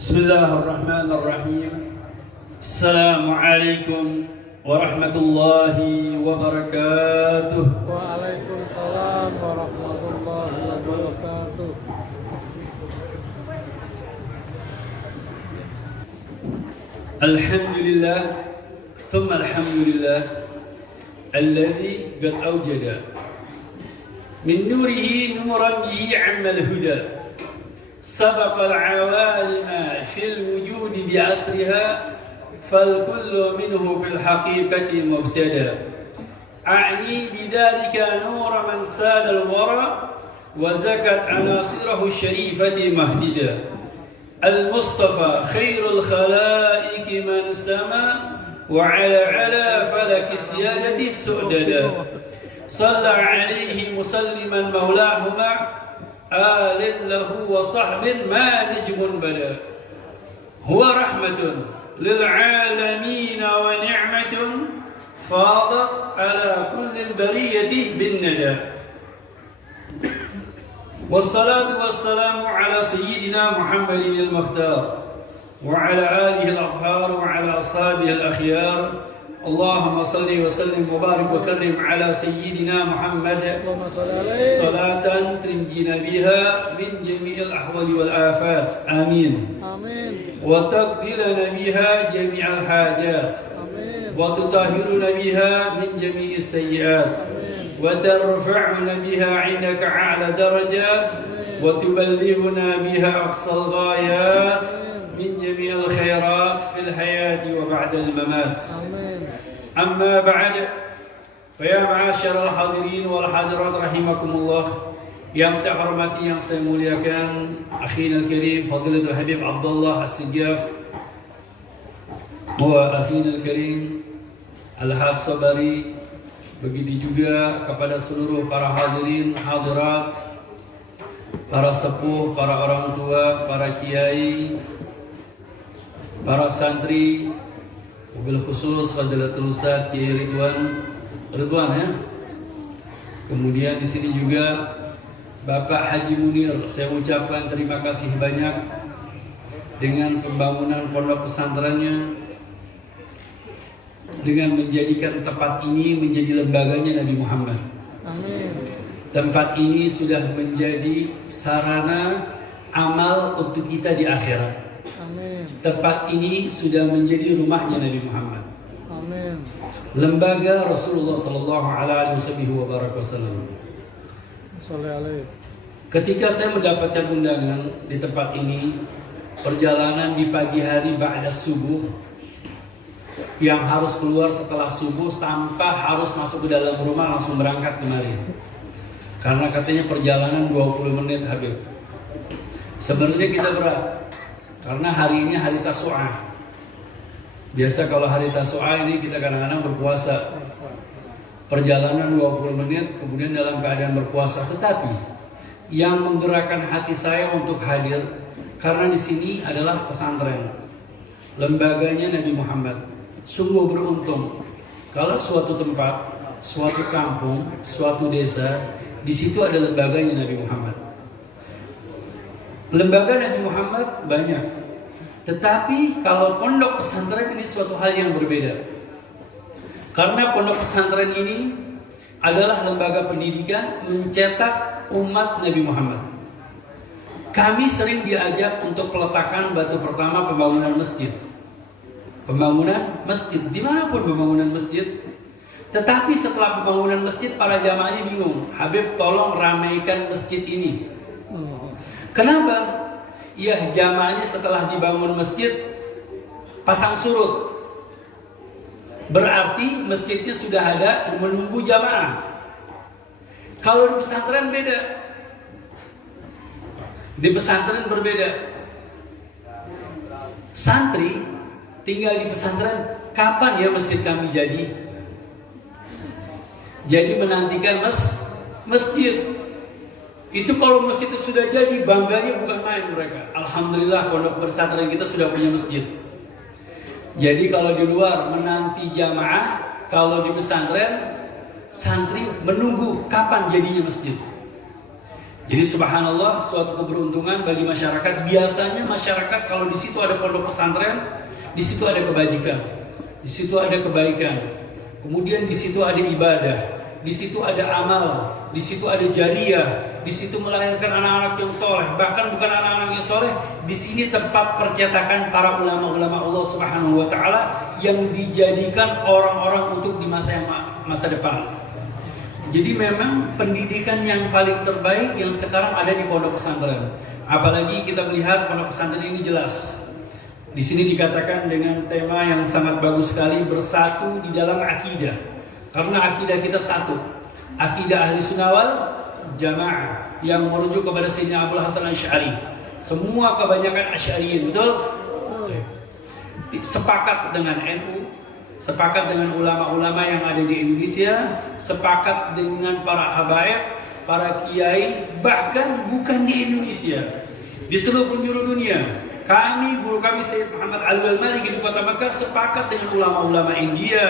Bismillahirrahmanirrahim. Assalamualaikum warahmatullahi wabarakatuh. Waalaikumsalam warahmatullahi wabarakatuh. Alhamdulillah, thumma alhamdulillah alladhi qad awjada min nurihi nuran bihi amma al-huda سبق العوالم في الوجود بعصرها فالكل منه في الحقيقة مبتدأ أعني بذلك نور من ساد الورى وزكت عناصره الشريفة مهددا المصطفى خير الخلائق من سما وعلى فلك السيادة سؤددا صلى عليه مسلما مولاهما آل له وصحب ما نجم بدا هو رحمة للعالمين ونعمة فاضت على كل البرية بالندى والصلاة والسلام على سيدنا محمد المختار وعلى آله الأطهار وعلى أصحابه الأخيار اللهم صل وسلم وبارك وكرم على سيدنا محمد صلاة تنجينا بها من جميع الأحوال والآفات آمين وتقضي لنا بها جميع الحاجات وتطهرنا بها من جميع السيئات وترفعنا بها عندك أعلى درجات وتبلغنا بها أقصى الغايات من جميع الخيرات في الحياة وبعد الممات أما بعد فيا معاشر الحاضرين والحاضرات رحمكم الله yang saya hormati, yang saya muliakan akhina al-karim Fadilatul Habib Abdullah As-Sijaf wa akhina al-karim Al-Hab Sabari, begitu juga kepada seluruh para hadirin hadirat, para sepuh, para orang tua, para kiai, para santri, mobil khusus Fadilatul Ustaz Kiai Ridwan ya. Kemudian di sini juga Bapak Haji Munir, saya ucapkan terima kasih banyak dengan pembangunan pondok pesantrennya, dengan menjadikan tempat ini menjadi lembaganya Nabi Muhammad. Amin. Tempat ini sudah menjadi sarana amal untuk kita di akhirat. Amin. Tempat ini sudah menjadi rumahnya Nabi Muhammad. Amin. Lembaga Rasulullah sallallahu alaihi wasallam. Ketika saya mendapatkan undangan di tempat ini, perjalanan di pagi hari ba'da subuh, yang harus keluar setelah subuh, sampah harus masuk ke dalam rumah langsung berangkat kemari. Karena katanya perjalanan 20 menit Habib. Sebenarnya kita berat. Karena hari ini hari Tasu'ah. Biasa kalau hari Tasu'ah ini kita kadang-kadang berpuasa. Perjalanan 20 menit kemudian dalam keadaan berpuasa. Tetapi yang menggerakkan hati saya untuk hadir karena di sini adalah pesantren, lembaganya Nabi Muhammad. Sungguh beruntung kalau suatu tempat, suatu kampung, suatu desa, di situ ada lembaganya Nabi Muhammad. Lembaga Nabi Muhammad banyak, tetapi kalau pondok pesantren ini suatu hal yang berbeda. Karena pondok pesantren ini adalah lembaga pendidikan mencetak umat Nabi Muhammad. Kami sering diajak untuk peletakan batu pertama pembangunan masjid. Pembangunan masjid, dimanapun pembangunan masjid. Tetapi setelah pembangunan masjid, para jamaahnya bingung. Habib tolong ramaikan masjid ini. Kenapa? Ya, jamaahnya setelah dibangun masjid pasang surut. Berarti masjidnya sudah ada menunggu jamaah. Kalau di pesantren beda. Di pesantren berbeda. Santri tinggal di pesantren, kapan ya masjid kami jadi? Jadi menantikan masjid. Itu kalau masjid itu sudah jadi, bangganya bukan main mereka. Alhamdulillah pondok pesantren kita sudah punya masjid. Jadi kalau di luar menanti jamaah, kalau di pesantren santri menunggu kapan jadinya masjid. Jadi subhanallah, suatu keberuntungan bagi masyarakat. Biasanya masyarakat kalau di situ ada pondok pesantren, di situ ada kebajikan, di situ ada kebaikan, kemudian di situ ada ibadah, di situ ada amal, di situ ada jariah, di situ melahirkan anak-anak yang soleh. Bahkan bukan anak-anak yang soleh, di sini tempat percetakan para ulama-ulama Allah Subhanahu Wa Taala yang dijadikan orang-orang untuk di masa depan. Jadi memang pendidikan yang paling terbaik yang sekarang ada di pondok pesantren. Apalagi kita melihat pondok pesantren ini jelas. Di sini dikatakan dengan tema yang sangat bagus sekali, bersatu di dalam akidah. Karena akidah kita satu. Akidah ahli sunnah wal jamaah yang merujuk kepada Sayyidina Abul Hasan Asy'ari. Semua kebanyakan Asy'ariyin, betul? Sepakat dengan NU, sepakat dengan ulama-ulama yang ada di Indonesia, sepakat dengan para habaib, para kiai, bahkan bukan di Indonesia, di seluruh penjuru dunia. Kami, guru kami Sayyid Muhammad Al-Maliki di kota Mekah sepakat dengan ulama-ulama India,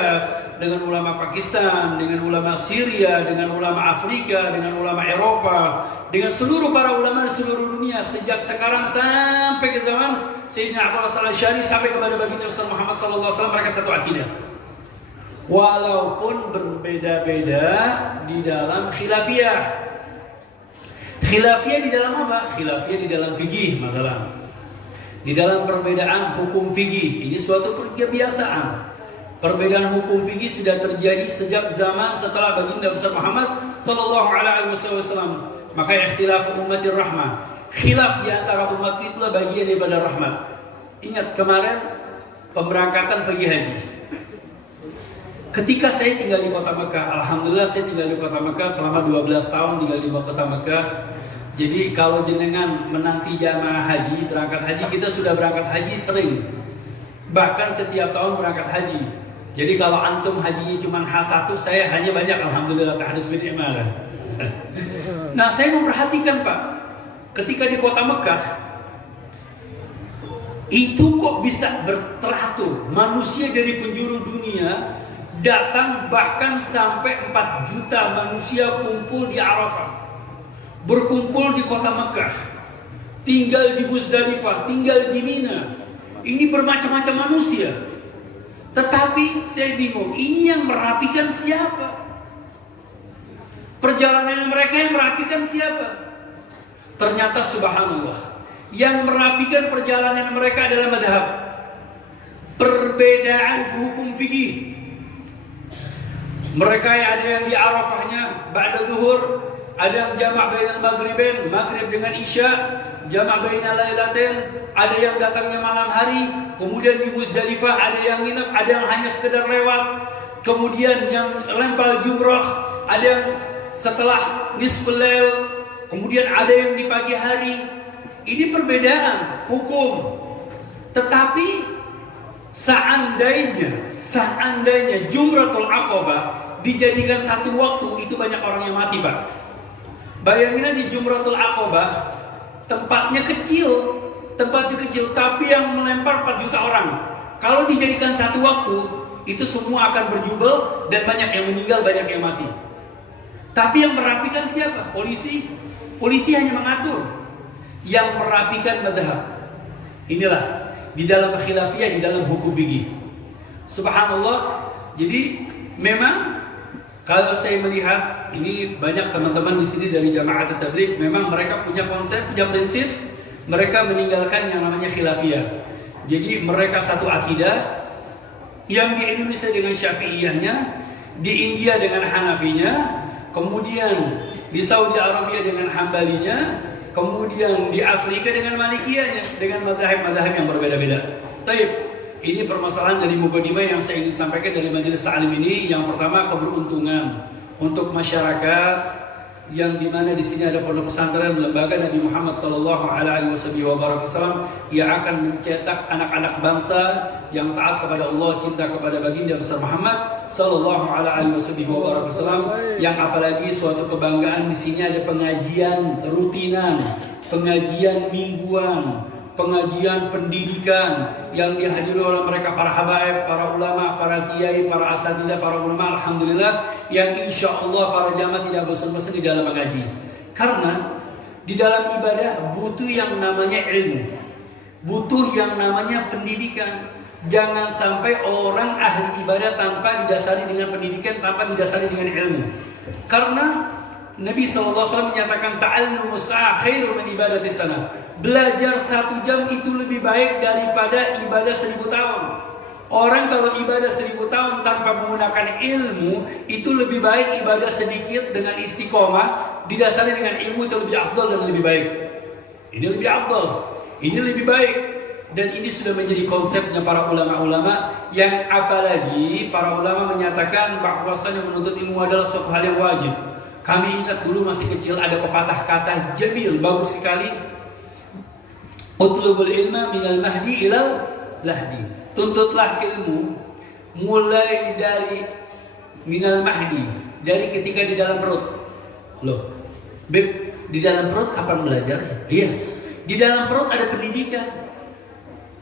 dengan ulama Pakistan, dengan ulama Syria, dengan ulama Afrika, dengan ulama Eropa, dengan seluruh para ulama di seluruh dunia sejak sekarang sampai ke zaman Sayyidina Abul Hasan Asy'ari sampai kepada baginda Rasul Muhammad SAW, mereka satu akidah. Walaupun berbeda-beda di dalam khilafiyah. Khilafiyah di dalam apa? Khilafiyah di dalam fikih, masalah. Di dalam perbedaan hukum fikih, ini suatu kebiasaan. Perbedaan hukum fikih sudah terjadi sejak zaman setelah baginda besar Muhammad sallallahu alaihi wasallam. Maka ikhtilaf ummatir rahmah. Khilaf di antara umat itulah bagian daripada rahmat. Ingat kemarin pemberangkatan pergi haji. Ketika saya tinggal di kota Mekah, alhamdulillah saya tinggal di kota Mekah selama 12 tahun tinggal di kota Mekah. Jadi kalau jenengan menanti jamaah haji, berangkat haji, kita sudah berangkat haji sering. Bahkan setiap tahun berangkat haji. Jadi kalau antum hajinya cuma H1, saya hanya banyak, alhamdulillah, tahdus bin imalah. Nah, saya memperhatikan Pak, ketika di kota Mekah, itu kok bisa berteratur. Manusia dari penjuru dunia datang, bahkan sampai 4 juta manusia kumpul di Arafah. Berkumpul di kota Mekah, tinggal di Muzdalifah, tinggal di Mina. Ini bermacam-macam manusia. Tetapi saya bingung, ini yang merapikan siapa? Perjalanan mereka yang merapikan siapa? Ternyata subhanallah, yang merapikan perjalanan mereka adalah madhab. Perbedaan hukum fikih. Mereka ada yang di Arafahnya ba'da zuhur, ada yang jamak bainal maghribain, maghrib dengan isya, jamak bainal lailatain, ada yang datangnya malam hari, kemudian di Muzdalifah ada yang nginep, ada yang hanya sekedar lewat, kemudian yang lempar jumrah, ada yang setelah nisful lail, kemudian ada yang di pagi hari. Ini perbedaan hukum. Tetapi seandainya Jumratul Aqabah dijadikan satu waktu, itu banyak orang yang mati, Pak. Bayangin aja Jumratul Aqabah, tempatnya kecil, tapi yang melempar 4 juta orang. Kalau dijadikan satu waktu, itu semua akan berjubel dan banyak yang meninggal, banyak yang mati. Tapi yang merapikan siapa? Polisi. Polisi hanya mengatur. Yang merapikan madhab. Inilah di dalam khilafiyah, di dalam hukum fikih. Subhanallah. Jadi memang kalau saya melihat ini banyak teman-teman di sini dari Jamaat Tabligh, memang mereka punya konsep, punya prinsip, mereka meninggalkan yang namanya khilafiyah. Jadi mereka satu akidah, yang di Indonesia dengan Syafi'iyahnya, di India dengan Hanafinya, kemudian di Saudi Arabia dengan Hambalinya, kemudian di Afrika dengan Malikiyahnya, dengan madhab-madhab yang berbeda-beda. Taib. Ini permasalahan dari mukadimah yang saya ingin sampaikan dari majelis ta'lim ini. Yang pertama, keberuntungan untuk masyarakat yang dimana di sini ada pondok pesantren lembaga Nabi Muhammad SAW yang akan mencetak anak-anak bangsa yang taat kepada Allah, cinta kepada baginda besar Muhammad SAW. Yang apalagi suatu kebanggaan di sini ada pengajian rutinan, pengajian mingguan, pengajian pendidikan yang dihadiri oleh mereka para habaib, para ulama, para kiai, para asatidzah, para ulama, alhamdulillah, yang insya Allah para jamaah tidak bosan-bosan di dalam mengaji. Karena Di dalam ibadah butuh yang namanya ilmu, butuh yang namanya pendidikan. Jangan sampai orang ahli ibadah tanpa didasari dengan pendidikan, tanpa didasari dengan ilmu. Karena Nabi SAW menyatakan ta'allumus sa'ah khairu min ibadatis sana. Belajar 1 jam itu lebih baik daripada ibadah 1000 tahun. Orang kalau ibadah 1000 tahun tanpa menggunakan ilmu, itu lebih baik ibadah sedikit dengan istiqomah didasari dengan ilmu, itu lebih afdal dan lebih baik. Ini lebih afdal, ini lebih baik. Dan ini sudah menjadi konsepnya para ulama-ulama, yang apalagi para ulama menyatakan bahwasanya menuntut ilmu adalah suatu hal yang wajib. Kami ingat dulu masih kecil ada pepatah kata jamil, bagus sekali. Utlubul ilma minal mahdi ilal lahdi. Tuntutlah ilmu mulai dari minal mahdi, dari ketika di dalam perut. Loh, Beb, di dalam perut kapan belajar? Iya, di dalam perut ada pendidikan.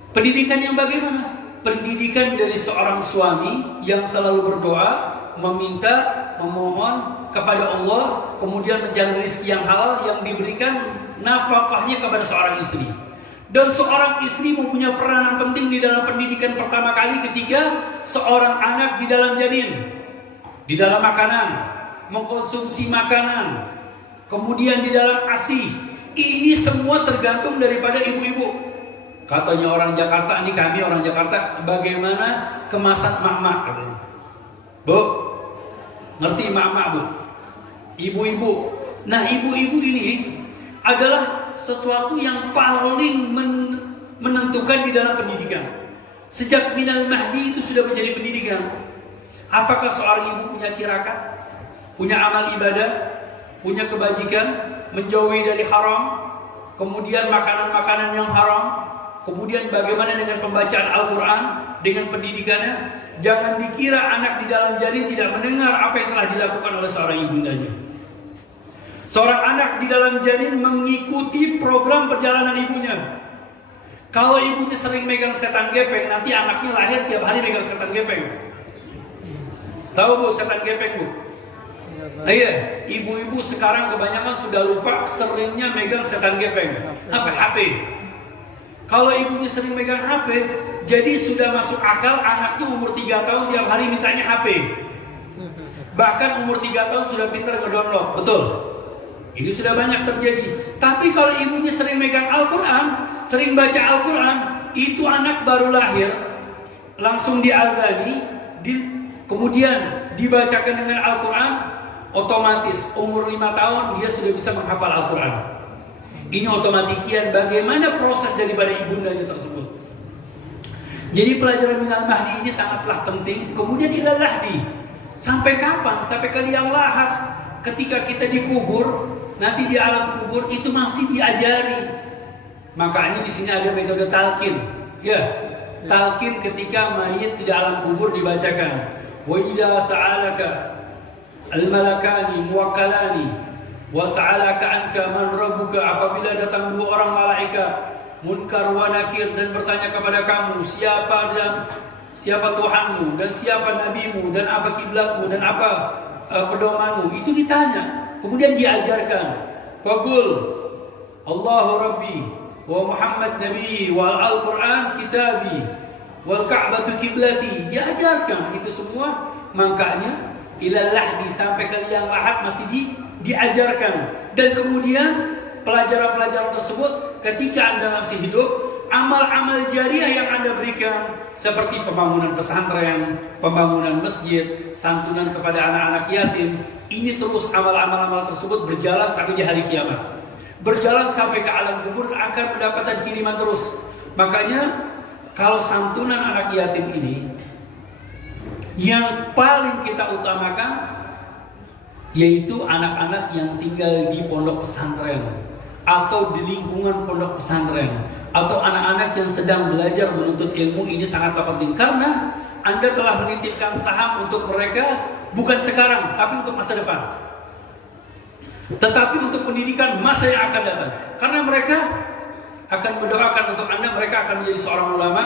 Pendidikan yang bagaimana? Pendidikan dari seorang suami yang selalu berdoa, meminta, memohon kepada Allah, kemudian mencari rezeki yang halal yang diberikan nafkahnya kepada seorang istri. Dan seorang istri mempunyai peranan penting di dalam pendidikan pertama kali ketika seorang anak di dalam janin, di dalam makanan, mengkonsumsi makanan, kemudian di dalam ASI. Ini semua tergantung daripada ibu-ibu. Katanya orang Jakarta, ini kami orang Jakarta, bagaimana kemasan mak-mak katanya. Bu, ngerti mak-mak bu? Ibu-ibu. Nah ibu-ibu ini adalah sesuatu yang paling menentukan di dalam pendidikan. Sejak minal mahdi itu sudah menjadi pendidikan. Apakah seorang ibu punya tirakat, punya amal ibadah, punya kebajikan, menjauhi dari haram, kemudian makanan-makanan yang haram, kemudian bagaimana dengan pembacaan Al-Quran, dengan pendidikannya. Jangan dikira anak di dalam janin tidak mendengar apa yang telah dilakukan oleh seorang ibundanya. Seorang anak di dalam janin mengikuti program perjalanan ibunya. Kalau ibunya sering megang setan gepeng, nanti anaknya lahir tiap hari megang setan gepeng. Tahu bu setan gepeng bu? Nah, iya, ibu-ibu sekarang kebanyakan sudah lupa seringnya megang setan gepeng. Apa? HP. Kalau ibunya sering megang HP, jadi sudah masuk akal anaknya umur 3 tahun tiap hari mintanya HP. Bahkan umur 3 tahun sudah pintar ngedownload, betul? Ini sudah banyak terjadi. Tapi kalau ibunya sering megang Al-Quran, sering baca Al-Quran, itu anak baru lahir, langsung diazani, kemudian dibacakan dengan Al-Quran, otomatis umur 5 tahun dia sudah bisa menghafal Al-Quran. Ini otomatikian bagaimana proses daripada ibundanya tersebut. Jadi pelajaran minal mahdi ini sangatlah penting. Kemudian ilal lahdi. Sampai kapan? Sampai ke liang lahat. Ketika kita dikubur, nanti di alam kubur itu masih diajari. Makanya di sini ada metode talqin. Ya, talqin ketika mayit di alam kubur dibacakan. Wa idza sa'alaka al-malakani muwakkalani wa sa'alaka anka man rabbuka, apabila datang 2 orang malaikat Munkar wa Nakir dan bertanya kepada kamu siapa Tuhanmu dan siapa nabimu dan apa kiblatmu dan apa pedomanmu, itu ditanya, kemudian diajarkan. Faqul Allahu Rabbi wa Muhammad Nabi wal Al-Quran kitabi wal Ka'batu kiblati, diajarkan itu semua. Makanya ilal lahdi, sampai ke liang lahat masih diajarkan. Dan kemudian pelajaran-pelajaran tersebut ketika Anda masih hidup, amal-amal jariah yang Anda berikan seperti pembangunan pesantren, pembangunan masjid, santunan kepada anak-anak yatim, ini terus amal-amal tersebut berjalan sampai di hari kiamat. Berjalan sampai ke alam kubur akan mendapatkan kiriman terus. Makanya kalau santunan anak yatim ini yang paling kita utamakan yaitu anak-anak yang tinggal di pondok pesantren atau di lingkungan pondok pesantren atau anak-anak yang sedang belajar menuntut ilmu. Ini sangatlah penting karena Anda telah menitipkan saham untuk mereka bukan sekarang tapi untuk masa depan, tetapi untuk pendidikan masa yang akan datang. Karena mereka akan mendoakan untuk Anda, mereka akan menjadi seorang ulama,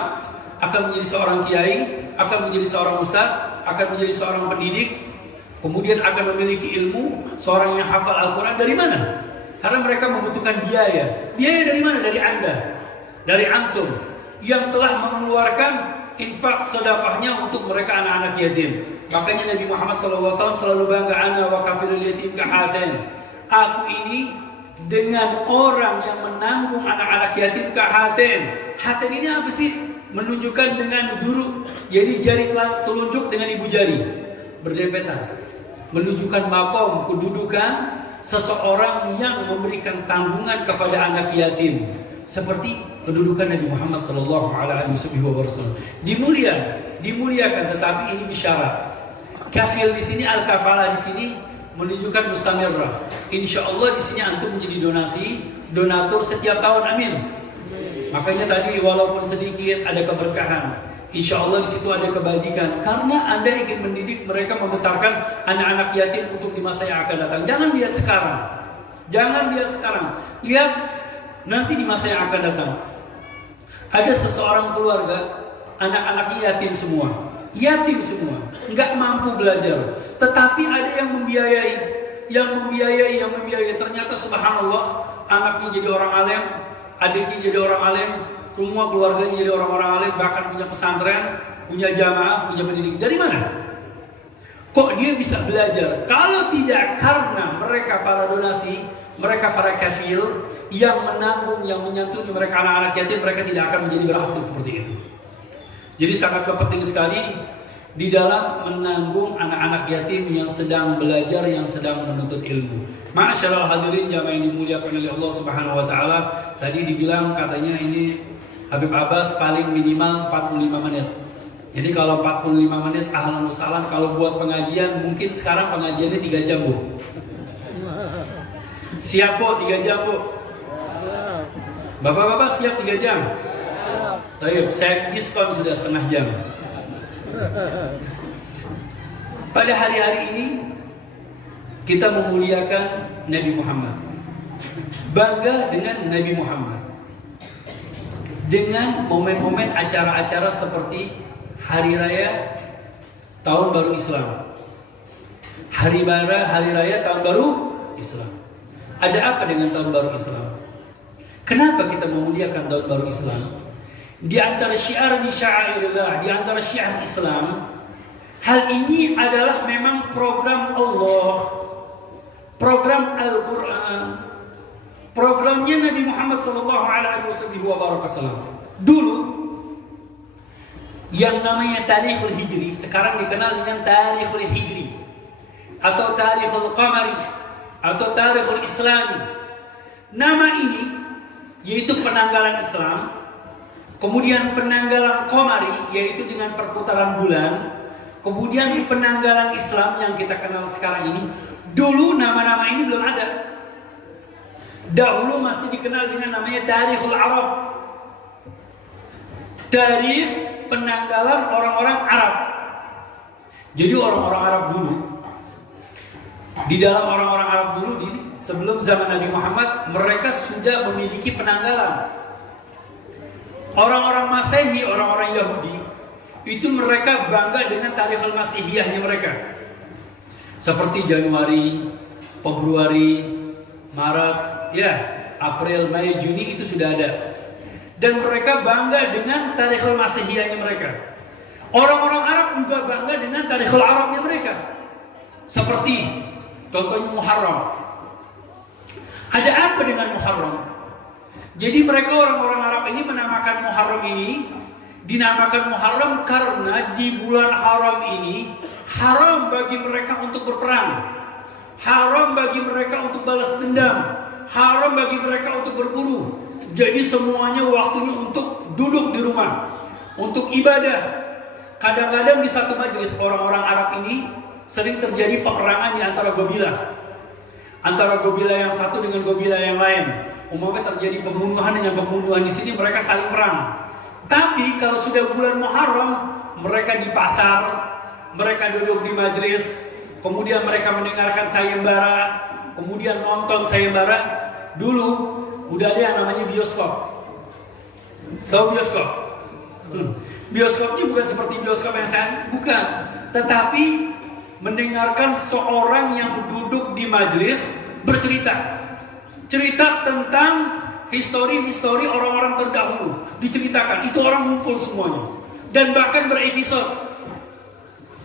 akan menjadi seorang kiai, akan menjadi seorang ustaz, akan menjadi seorang pendidik, kemudian akan memiliki ilmu. Seorang yang hafal Al-Quran dari mana? Karena mereka membutuhkan biaya. Biaya dari mana? Dari Anda, dari antum yang telah mengeluarkan infak sedekahnya untuk mereka anak-anak yatim. Makanya Nabi Muhammad SAW selalu bangga, ana wa kafilul yatim kahaten. Aku ini dengan orang yang menanggung anak-anak yatim kahaten. Haten ini apa sih? Menunjukkan dengan duru, jadi jari telunjuk dengan ibu jari berdempetan, menunjukkan makom kedudukan seseorang yang memberikan tanggungan kepada anak yatim, seperti kedudukan Nabi Muhammad SAW. Dimuliakan, tetapi ini bisyarat. Kafil di sini, al-kafalah di sini menunjukkan mustamirrah. Insya Allah di sini antum menjadi donatur setiap tahun, amin. Makanya tadi walaupun sedikit ada keberkahan, insya Allah di situ ada kebajikan. Karena Anda ingin mendidik mereka, membesarkan anak-anak yatim untuk di masa yang akan datang. Jangan lihat sekarang, lihat nanti di masa yang akan datang. Ada seseorang keluarga, anak-anaknya yatim semua, nggak mampu belajar. Tetapi ada yang membiayai. Ternyata subhanallah, anaknya jadi orang alim, adiknya jadi orang alim, semua keluarganya jadi orang-orang alim, bahkan punya pesantren, punya jamaah, punya pendidik. Dari mana? Kok dia bisa belajar? Kalau tidak karena mereka para donasi, mereka para kafil yang menanggung, yang menyantuni mereka anak-anak yatim, mereka tidak akan menjadi berhasil seperti itu. Jadi sangat penting sekali di dalam menanggung anak-anak yatim yang sedang belajar, yang sedang menuntut ilmu. Ma'asyiral hadirin jamaah yang dimuliakan oleh Allah Subhanahu wa taala. Tadi dibilang katanya ini Habib Abbas paling minimal 45 menit. Jadi kalau 45 menit ahlan wa sahlan. Kalau buat pengajian mungkin sekarang pengajiannya 3 jam, Bu. Siap, Bu, 3 jam, Bu. Bapak-bapak siap 3 jam? Baik, saya diskon sudah setengah jam. Pada hari-hari ini kita memuliakan Nabi Muhammad, bangga dengan Nabi Muhammad, dengan momen-momen acara-acara seperti Hari Raya Tahun Baru Islam, Hari Raya Tahun Baru Islam. Ada apa dengan Tahun Baru Islam? Kenapa kita memuliakan Tahun Baru Islam? Di antara syiar min sya'airillah, di antara syiar Islam, hal ini adalah memang program Allah, program Al-Quran, programnya Nabi Muhammad SAW. Dulu yang namanya Tarikhul Hijri sekarang dikenal dengan Tarikhul Hijri atau Tarikhul Qamari atau Tarikhul Islami. Nama ini yaitu penanggalan Islam, kemudian penanggalan Qamari yaitu dengan perputaran bulan, kemudian penanggalan Islam yang kita kenal sekarang ini. Dulu nama-nama ini belum ada. Dahulu masih dikenal dengan namanya Tarikhul Arab, tarikh penanggalan orang-orang Arab. Jadi orang-orang Arab dulu, di dalam orang-orang Arab dulu, sebelum zaman Nabi Muhammad, mereka sudah memiliki penanggalan. Orang-orang Masehi, orang-orang Yahudi, itu mereka bangga dengan tarikhul Masihiyahnya mereka. Seperti Januari, Februari, Maret, ya, April, Mei, Juni itu sudah ada. Dan mereka bangga dengan tarikhul Masihiyahnya mereka. Orang-orang Arab juga bangga dengan tarikhul Arabnya mereka. Seperti contohnya Muharram. Ada apa dengan Muharram? Jadi mereka orang-orang Arab ini menamakan Muharram ini, dinamakan Muharram karena di bulan haram ini haram bagi mereka untuk berperang, haram bagi mereka untuk balas dendam, haram bagi mereka untuk berburu. Jadi semuanya waktunya untuk duduk di rumah, untuk ibadah. Kadang-kadang di satu majelis orang-orang Arab ini sering terjadi peperangan di antara gobilah, antara gobilah yang satu dengan gobilah yang lain. Umpamanya terjadi pembunuhan dengan pembunuhan, di sini mereka saling perang. Tapi kalau sudah bulan Muharram, mereka di pasar, mereka duduk di majelis, kemudian mereka mendengarkan sayembara, kemudian nonton sayembara. Dulu udah ada yang namanya bioskop. Tahu bioskop? Bioskopnya bukan seperti bioskop yang saya, bukan. Tetapi mendengarkan seorang yang duduk di majelis bercerita. cerita tentang histori-histori orang-orang terdahulu. Diceritakan, itu orang ngumpul semuanya. Dan bahkan berepisode.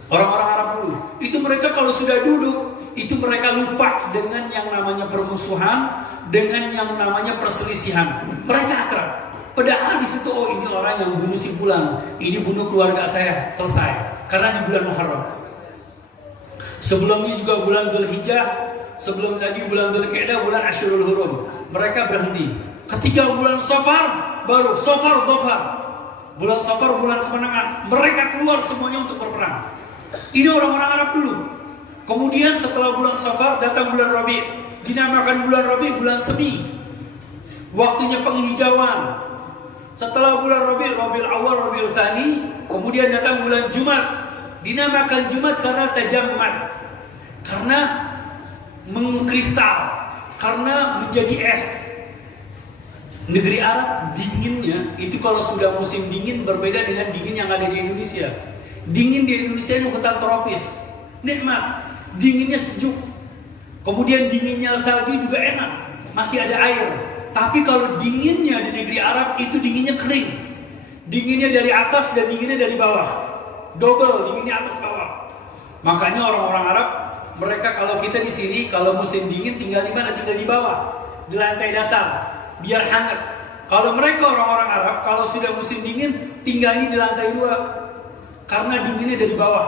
Orang-orang Arab dulu. Itu mereka kalau sudah duduk, itu mereka lupa dengan yang namanya permusuhan, dengan yang namanya perselisihan. Mereka akrab. Padahal di situ, oh ini orang yang bunuh si fulan, ini bunuh keluarga saya, selesai. Karena di bulan Muharram. Sebelumnya juga bulan Dzulhijjah, sebelum lagi bulan Dzulqa'dah, bulan Asyurul Hurum. Mereka berhenti. Ketika bulan Safar, baru Safar Dhafar. Bulan Safar, bulan kemenangan. Mereka keluar semuanya untuk berperang. Ini orang-orang Arab dulu. Kemudian setelah bulan Safar datang bulan Rabi'. Dinamakan bulan Rabi' bulan semi. Waktunya penghijauan. Setelah bulan Rabi', Rabiul Awal, Rabiul Tsani, kemudian datang bulan Jumat. Dinamakan Jumat karena tajammat. Karena mengkristal, karena menjadi es. Negeri Arab dinginnya itu kalau sudah musim dingin berbeda dengan dingin yang ada di Indonesia. Dingin di Indonesia itu hutan tropis, nikmat, dinginnya sejuk. Kemudian dinginnya salju juga enak, masih ada air. Tapi kalau dinginnya di negeri Arab itu dinginnya kering. Dinginnya dari atas dan dinginnya dari bawah. Double, dinginnya atas bawah. Makanya orang-orang Arab, mereka kalau kita di sini kalau musim dingin tinggal di mana? Tinggal di bawah, di lantai dasar, biar hangat. Kalau mereka orang-orang Arab kalau sudah musim dingin tinggalnya di lantai 2. Karena dinginnya dari bawah.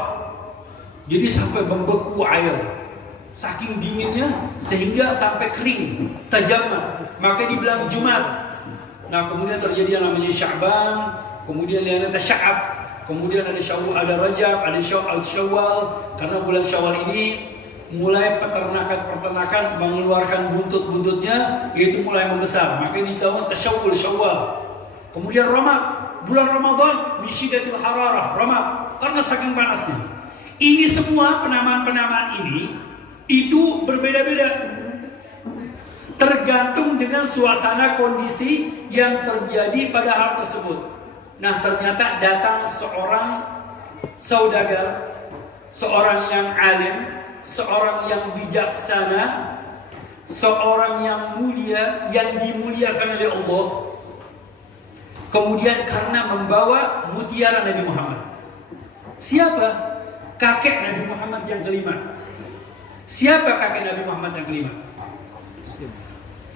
Jadi sampai membeku air. Saking dinginnya sehingga sampai kering, tajammat. Maka dibilang Jumat. Nah, kemudian terjadi yang namanya Sya'ban, kemudian yang ada Sya'ab, kemudian ada Syawal, ada Rajab, ada Syawal. Karena bulan Syawal ini mulai peternakan mengeluarkan buntut-buntutnya, yaitu mulai membesar. Maka ini tahun Tasyawul Syawal. Kemudian bulan Ramadan misyidatil hararah, karena saking panasnya. Ini semua penamaan-penamaan ini itu berbeda-beda. Tergantung dengan suasana kondisi yang terjadi pada hal tersebut. Nah, ternyata datang seorang saudagar, seorang yang alim, seorang yang bijaksana, seorang yang mulia, yang dimuliakan oleh Allah. Kemudian karena membawa mutiara Nabi Muhammad. Siapa? Kakek Nabi Muhammad yang kelima. Siapa kakek Nabi Muhammad yang kelima?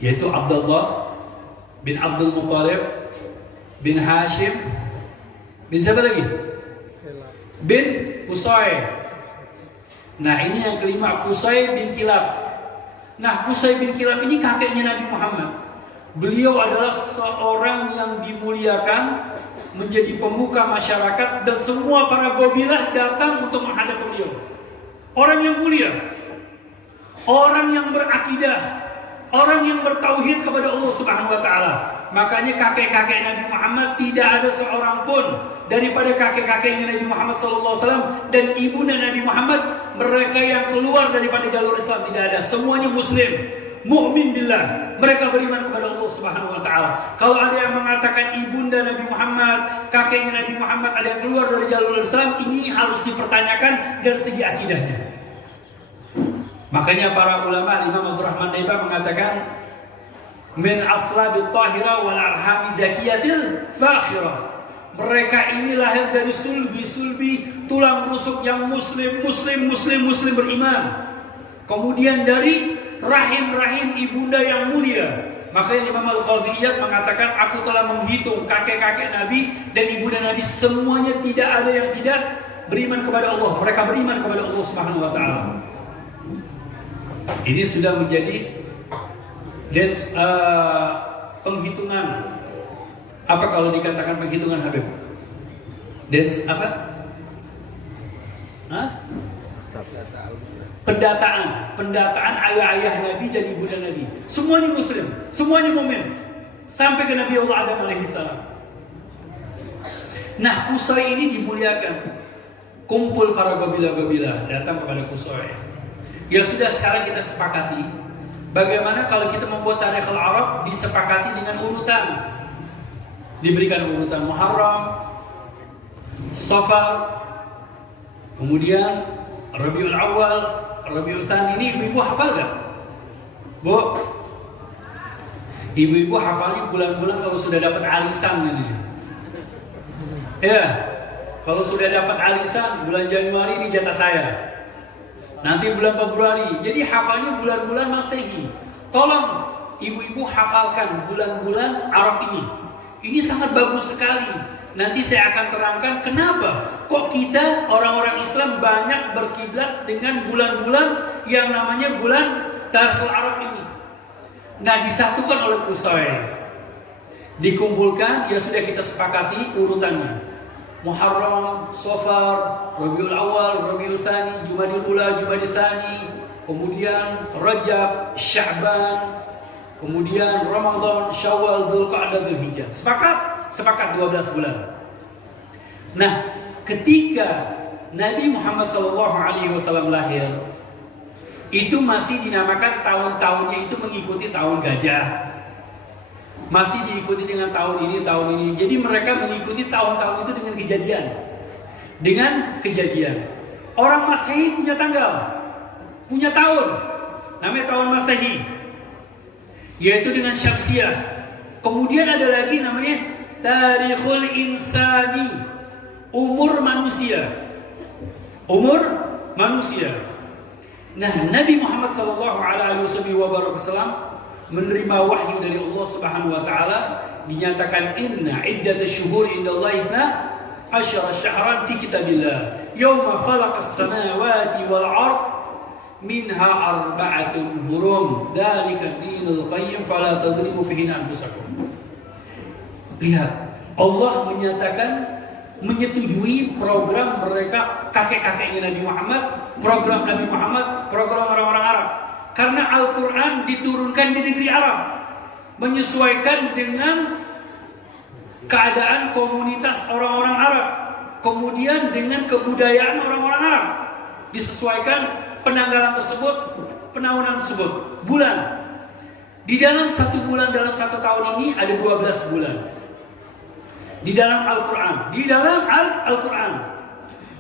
Yaitu Abdullah bin Abdul Muttalib bin Hashim bin siapa lagi? Bin Qusay. Nah, ini yang kelima, Qusay bin Kilab. Nah, Qusay bin Kilab ini kakeknya Nabi Muhammad. Beliau adalah seorang yang dimuliakan, menjadi pemuka masyarakat, dan semua para gobilah datang untuk menghadap beliau. Orang yang mulia, orang yang berakidah, orang yang bertauhid kepada Allah Subhanahu wa taala. Makanya kakek-kakek Nabi Muhammad tidak ada seorang pun daripada kakek-kakeknya Nabi Muhammad SAW dan ibunda Nabi Muhammad, mereka yang keluar daripada jalur Islam, tidak ada. Semuanya muslim, mukmin billah, mereka beriman kepada Allah Subhanahu wa taala. Kalau ada yang mengatakan ibunda Nabi Muhammad, kakeknya Nabi Muhammad ada yang keluar dari jalur Islam, ini harus dipertanyakan dari segi akidahnya. Makanya para ulama, Imam Abdurrahman Daibah mengatakan min aslabit tahira wal arhami zakiyatil fakhirah. Mereka ini lahir dari sulbi-sulbi tulang rusuk yang muslim beriman. Kemudian dari rahim-rahim ibunda yang mulia. Makanya Imam Al-Qadhiyat mengatakan, aku telah menghitung kakek-kakek Nabi dan ibunda Nabi, semuanya tidak ada yang tidak beriman kepada Allah. Mereka beriman kepada Allah Subhanahu wa taala. Ini sudah menjadi penghitungan. Apa kalau dikatakan penghitungan Habib? Dance apa? Hah? Pendataan ayah-ayah Nabi dan ibunda Nabi. Semuanya muslim, semuanya mukmin, sampai ke Nabi Allah Adam alaihissalam. Nah, Qusay ini dimuliakan. Kumpul para gobilah-gobilah datang kepada Qusay. Ya sudah, sekarang kita sepakati bagaimana kalau kita membuat tarikh al-Arab disepakati dengan urutan. Diberikan urutan Muharram, Safar, kemudian Rabiul Awal, Rabiul Tsani. Ini ibu-ibu hafal gak? Bu? Ibu-ibu hafalnya bulan-bulan kalau sudah dapat arisan ini. Ya, kalau sudah dapat arisan bulan Januari ini jatah saya. Nanti bulan Februari. Jadi hafalnya bulan-bulan Masehi. Tolong ibu-ibu hafalkan bulan-bulan Arab ini. Ini sangat bagus sekali. Nanti saya akan terangkan kenapa kok kita orang-orang Islam banyak berkiblat dengan bulan-bulan yang namanya bulan Darul Arab ini. Nah, disatukan oleh Qusay. Dikumpulkan, ya sudah kita sepakati urutannya. Muharram, Safar, Rabiul Awal, Rabiul Tsani, Jumadil Ula, Jumadil Tsani, kemudian Rajab, Sya'ban, kemudian Ramadan, Syawal, Dzulqa'dah, Dzulhijjah. Sepakat 12 bulan. Nah, ketika Nabi Muhammad SAW lahir, itu masih dinamakan tahun-tahunnya itu mengikuti tahun gajah. Masih diikuti dengan tahun ini. Jadi mereka mengikuti tahun-tahun itu dengan kejadian. Orang Masehi punya tanggal, punya tahun, namanya tahun Masehi, yaitu dengan Syamsiah. Kemudian ada lagi namanya Tarikhul Insani, umur manusia. Nah, Nabi Muhammad SAW menerima wahyu dari Allah Subhanahu wa taala, dinyatakan inna iddatash syuhuri indallahi 12 syahran fi kitabillah yauma khalaqas samawati wal ard minha arba'atun hurum dzalika ad-dinul qayyim fala tadhlimu fihinna anfusakum. Lihat, Allah menyatakan menyetujui program mereka, kakek-kakeknya Nabi Muhammad, program Nabi Muhammad, program orang-orang Arab. Karena Al-Quran diturunkan di negeri Arab, menyesuaikan dengan keadaan komunitas orang-orang Arab, kemudian dengan kebudayaan orang-orang Arab, disesuaikan penanggalan tersebut, penahunan tersebut, bulan. Di dalam satu bulan, dalam satu tahun ini ada 12 bulan. Di dalam Al-Quran,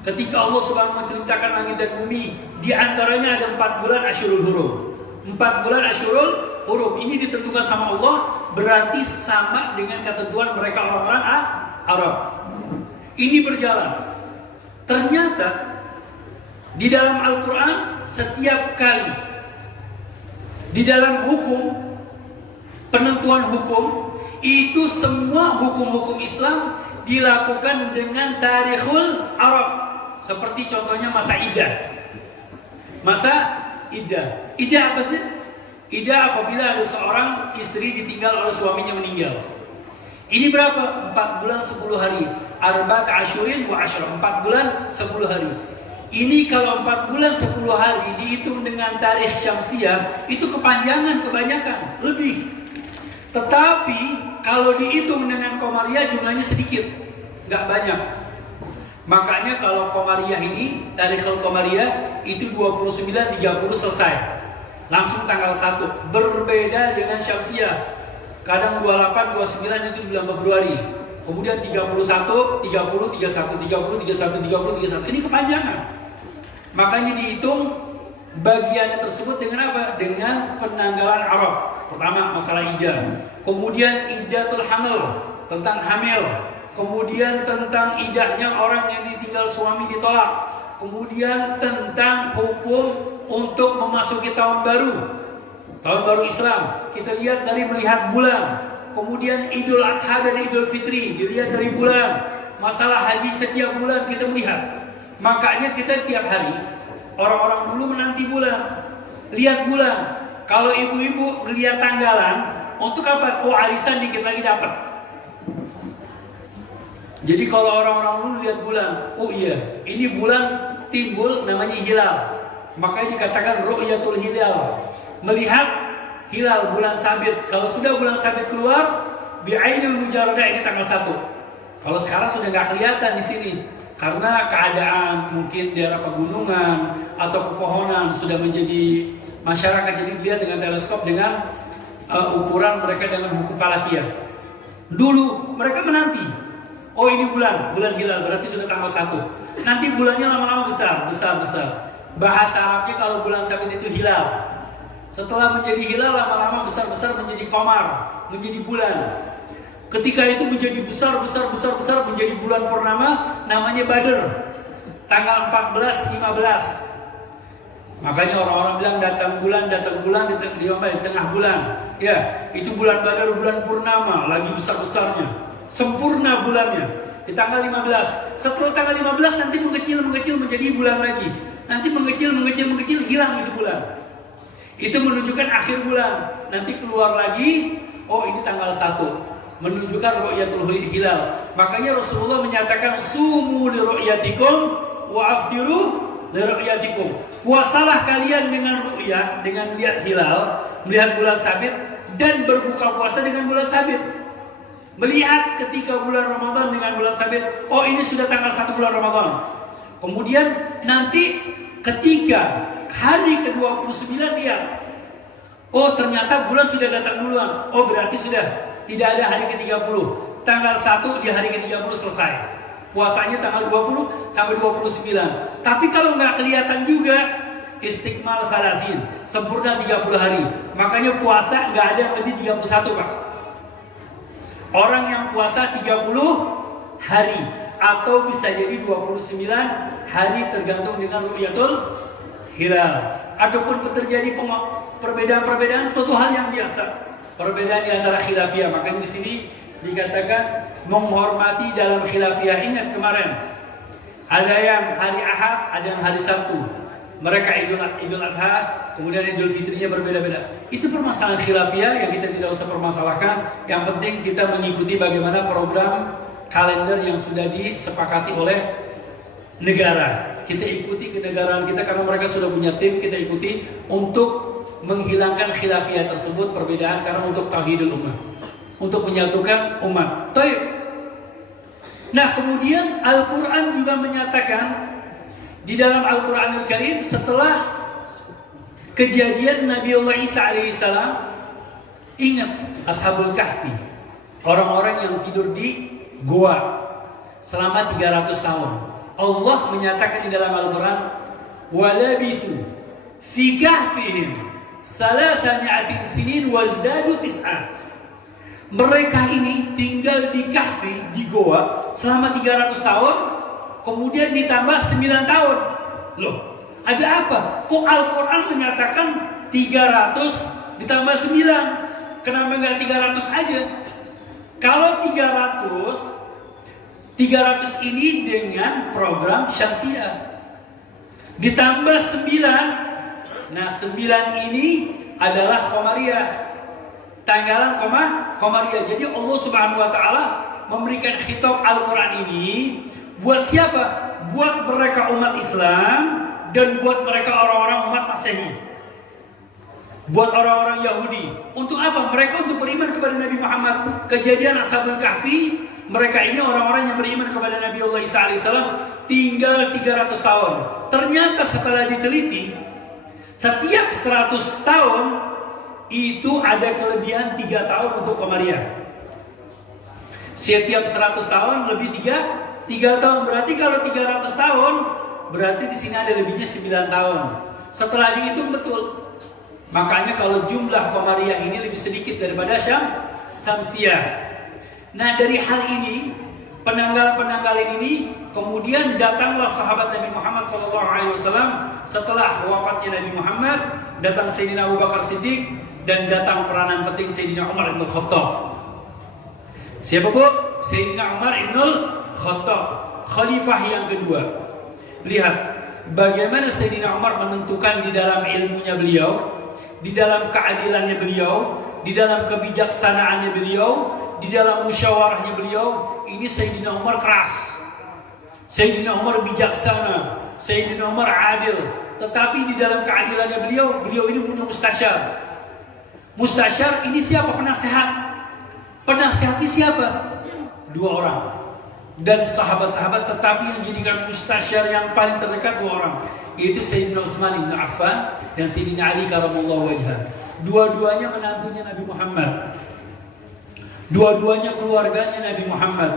ketika Allah Subhanahu wa menceritakan langit dan bumi, di antaranya ada 4 bulan Asyurul Hurum. 4 bulan Asyurul Hurum ini ditentukan sama Allah, berarti sama dengan ketentuan mereka orang-orang Arab. Ini berjalan. Ternyata di dalam Al-Quran setiap kali di dalam hukum, penentuan hukum, itu semua hukum-hukum Islam dilakukan dengan tarikhul Arab. Seperti contohnya masa iddah. Iddah apa sih? Iddah apabila ada seorang istri ditinggal oleh suaminya meninggal. Ini berapa? 4 bulan 10 hari. Arba'at asyurin wa asyra. 4 bulan 10 hari. Ini kalau 4 bulan 10 hari dihitung dengan tarikh Syamsiah, itu kepanjangan kebanyakan, lebih. Tetapi kalau dihitung dengan Qamariyah jumlahnya sedikit, nggak banyak. Makanya kalau Qamariyah ini, Tarikhul Qamariyah itu 29, 30 selesai. Langsung tanggal 1. Berbeda dengan Syamsiah. Kadang 28, 29 itu bulan Februari. Kemudian 31, 30, 31, 30, 31, 30, 31. Ini kepanjangan. Makanya dihitung bagiannya tersebut dengan apa? Dengan penanggalan Arab. Pertama masalah iddah. Kemudian iddatul hamil, tentang hamil. Kemudian tentang iddahnya orang yang ditinggal suami ditolak. Kemudian tentang hukum untuk memasuki tahun baru Islam. Kita lihat dari melihat bulan. Kemudian Idul Adha dan Idul Fitri dilihat dari bulan. Masalah haji setiap bulan kita melihat. Makanya kita tiap hari, orang-orang dulu menanti bulan, lihat bulan. Kalau ibu-ibu melihat tanggalan, untuk apa? Oh, arisan dikit lagi dapat. Jadi kalau orang-orang dulu lihat bulan, oh iya, ini bulan timbul namanya hilal. Makanya dikatakan ru'yatul hilal, melihat hilal bulan sabit. Kalau sudah bulan sabit keluar, bi'ainil mujarradah, ini tanggal 1. Kalau sekarang sudah nggak kelihatan di sini karena keadaan mungkin daerah pegunungan atau pepohonan sudah menjadi masyarakat, jadi dilihat dengan teleskop dengan ukuran mereka dengan hukum falakiyah. Dulu mereka menanti, oh ini bulan hilal, berarti sudah tanggal 1. Nanti bulannya lama-lama besar. Bahasa Arabnya kalau bulan sabit itu hilal. Setelah menjadi hilal, lama-lama besar menjadi qamar, menjadi bulan. Ketika itu menjadi besar menjadi bulan purnama, namanya Badr. Tanggal 14, 15. Makanya orang-orang bilang datang bulan di tengah bulan. Ya, itu bulan Badar, bulan purnama, lagi besar-besarnya. Sempurna bulannya di tanggal 15. Setelah tanggal 15 nanti mengecil menjadi bulan lagi. Nanti mengecil hilang itu bulan. Itu menunjukkan akhir bulan. Nanti keluar lagi, oh ini tanggal 1. Menunjukkan ru'yatul hilal. Makanya Rasulullah menyatakan sumu li ru'yatikum wa aftiru li ru'yatikum. Puasalah kalian dengan ru'yah, dengan lihat hilal, melihat bulan sabit, dan berbuka puasa dengan bulan sabit. Melihat ketika bulan Ramadan dengan bulan sabit, oh ini sudah tanggal 1 bulan Ramadan. Kemudian nanti ketika hari ke-29 lihat, oh ternyata bulan sudah datang duluan. Oh berarti sudah tidak ada hari ke-30. Tanggal 1 di hari ke-30 selesai. Puasanya tanggal 20 sampai 29. Tapi kalau nggak kelihatan juga, istiqmal 30, sempurna 30 hari. Makanya puasa nggak ada yang lebih 31, Pak. Orang yang puasa 30 hari atau bisa jadi 29 hari tergantung dengan ru'yatul hilal. Ataupun terjadi perbedaan-perbedaan, suatu hal yang biasa. Perbedaan di antara khilafiyah. Makanya di sini dikatakan menghormati dalam khilafiyah. Ingat kemarin ada yang hari Ahad, ada yang hari Sabtu. Mereka Idul Adha, kemudian Idul Fitrinya berbeda-beda. Itu permasalahan khilafiyah yang kita tidak usah permasalahkan. Yang penting kita mengikuti bagaimana program kalender yang sudah disepakati oleh negara. Kita ikuti kenegaraan kita karena mereka sudah punya tim, kita ikuti untuk menghilangkan khilafiyah tersebut, perbedaan, karena untuk tauhidul ummah, untuk menyatukan umat. Taib. Nah, kemudian Al-Quran juga menyatakan di dalam Al-Quranul Karim, setelah kejadian Nabi Allah Isa alaihissalam, ingat Ashabul Kahfi, orang-orang yang tidur di goa selama 300 tahun. Allah menyatakan di dalam Al-Quran, walabithu fi kahfihim salasami'atin sinin wazdadu tis'ah. Mereka ini tinggal di kahfi, di goa selama 300 tahun, kemudian ditambah 9 tahun. Loh, ada apa? Kok Al-Quran menyatakan 300 ditambah 9? Kenapa nggak 300 aja? Kalau 300 ini dengan program Syamsiah ditambah 9. Nah 9 ini adalah Qamariyah, tanggalan Qamariyah. Jadi Allah Subhanahu wa taala memberikan khitab Al-Quran ini buat siapa? Buat mereka umat Islam dan buat mereka orang-orang umat Masehi, buat orang-orang Yahudi. Untuk apa? Mereka untuk beriman kepada Nabi Muhammad. Kejadian Ashabul Kahfi, mereka ini orang-orang yang beriman kepada Nabi Allah Isa alaihissalam tinggal 300 tahun. Ternyata setelah diteliti, setiap 100 tahun itu ada kelebihan 3 tahun untuk Qamariyah. Setiap 100 tahun lebih 3 tahun. Berarti kalau 300 tahun, berarti di sini ada lebihnya 9 tahun. Setelah dihitung betul. Makanya kalau jumlah Qamariyah ini lebih sedikit daripada Syamsiah. Nah dari hal ini, penanggalan ini, kemudian datanglah sahabat Nabi Muhammad SAW setelah wafatnya Nabi Muhammad, datang Sayyidina Abu Bakar Siddiq dan datang peranan penting Sayyidina Umar ibn Khattab. Siapa bu? Sayyidina Umar ibn Khattab, khalifah yang kedua. Lihat bagaimana Sayyidina Umar menentukan di dalam ilmunya beliau, di dalam keadilannya beliau, di dalam kebijaksanaannya beliau, di dalam musyawarahnya beliau. Ini Sayyidina Umar keras, Sayyidina Umar bijaksana, Sayyidina Umar adil. Tetapi di dalam keadilannya beliau ini punya mustasyar. Mustasyar ini siapa? Penasehat. Penasehatnya siapa? 2 orang. Dan sahabat-sahabat, tetapi yang jadikan mustasyar yang paling terdekat 2 orang, yaitu Sayyidina Utsman bin Affan dan Sayyidina Ali karramallahu wajhah. Dua-duanya menantunya Nabi Muhammad. Dua-duanya keluarganya Nabi Muhammad.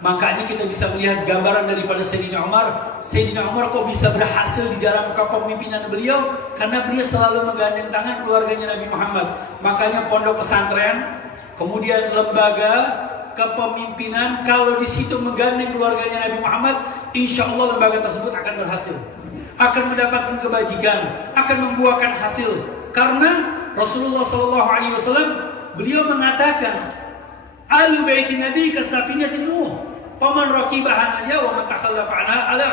Makanya kita bisa melihat gambaran daripada Sayyidina Umar. Sayyidina Umar kok bisa berhasil di dalam kepemimpinan beliau? Karena beliau selalu menggandeng tangan keluarganya Nabi Muhammad. Makanya pondok pesantren, kemudian lembaga kepemimpinan, kalau di situ menggandeng keluarganya Nabi Muhammad, insya Allah lembaga tersebut akan berhasil, akan mendapatkan kebajikan, akan membuahkan hasil. Karena Rasulullah SAW beliau mengatakan, Ahlu baiti Nabi kasafinatin Nuh, paman rakibahan aja wa man takhallafa anha ala.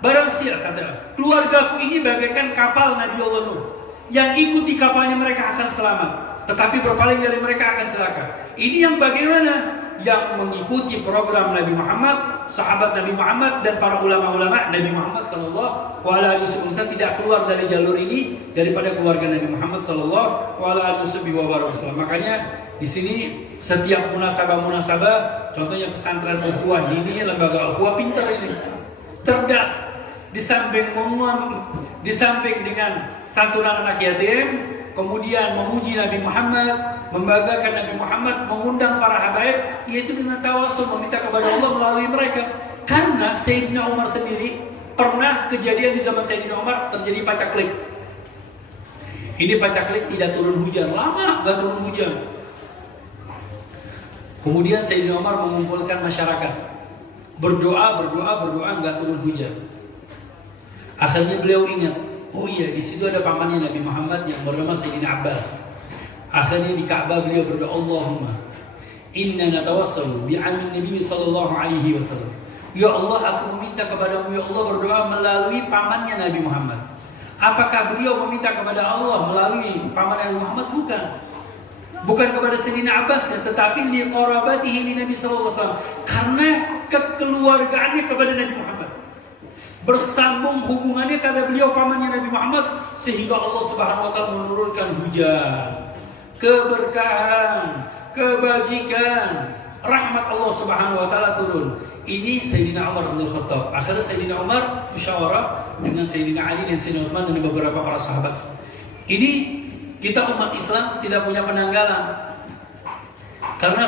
Barang siapa kata, keluargaku ini bagaikan kapal Nabi Allah Nuh, yang ikut di kapalnya mereka akan selamat, tetapi berpaling dari mereka akan celaka. Ini yang bagaimana? Yang mengikuti program Nabi Muhammad, sahabat Nabi Muhammad, dan para ulama-ulama Nabi Muhammad sallallahu alaihi wasallam tidak keluar dari jalur ini daripada keluarga Nabi Muhammad sallallahu alaihi wasallam. Makanya di sini setiap munasabah, contohnya pesantren ukhuwah ini, lembaga ukhuwah pintar ini, cerdas, di samping dengan santunan anak yatim, kemudian memuji Nabi Muhammad, membanggakan Nabi Muhammad, mengundang para habaib, yaitu dengan tawasul, meminta kepada Allah melalui mereka. Karena Sayyidina Umar sendiri pernah kejadian di zaman Sayyidina Umar terjadi pacaklik. Ini pacaklik tidak turun hujan, lama nggak turun hujan. Kemudian Sayyidina Umar mengumpulkan masyarakat, berdoa nggak turun hujan. Akhirnya beliau ingat, oh iya, di situ ada pamannya Nabi Muhammad yang bernama Sayyidina Abbas. Akhirnya di Ka'bah beliau berdoa, Allahumma inna natawassalu bi'amin Nabi sallallahu alaihi wasallam. Ya Allah, aku meminta kepadamu, ya Allah, berdoa melalui pamannya Nabi Muhammad. Apakah beliau meminta kepada Allah melalui pamannya Nabi Muhammad? Bukan kepada Sayyidina Abbas, tetapi li qarabatihi li Nabi sallallahu alaihi wasallam, karena kekeluargaannya kepada Nabi Muhammad. Bersambung hubungannya karena beliau pamannya Nabi Muhammad, sehingga Allah Subhanahu wa taala menurunkan hujan, keberkahan, kebajikan, rahmat Allah Subhanahu wa taala turun. Ini Sayyidina Umar bin Khattab. Akhirnya Sayyidina Umar musyawarah dengan Sayyidina Ali dan Sayyidina Utsman dan beberapa para sahabat. Ini kita umat Islam tidak punya penanggalan. Karena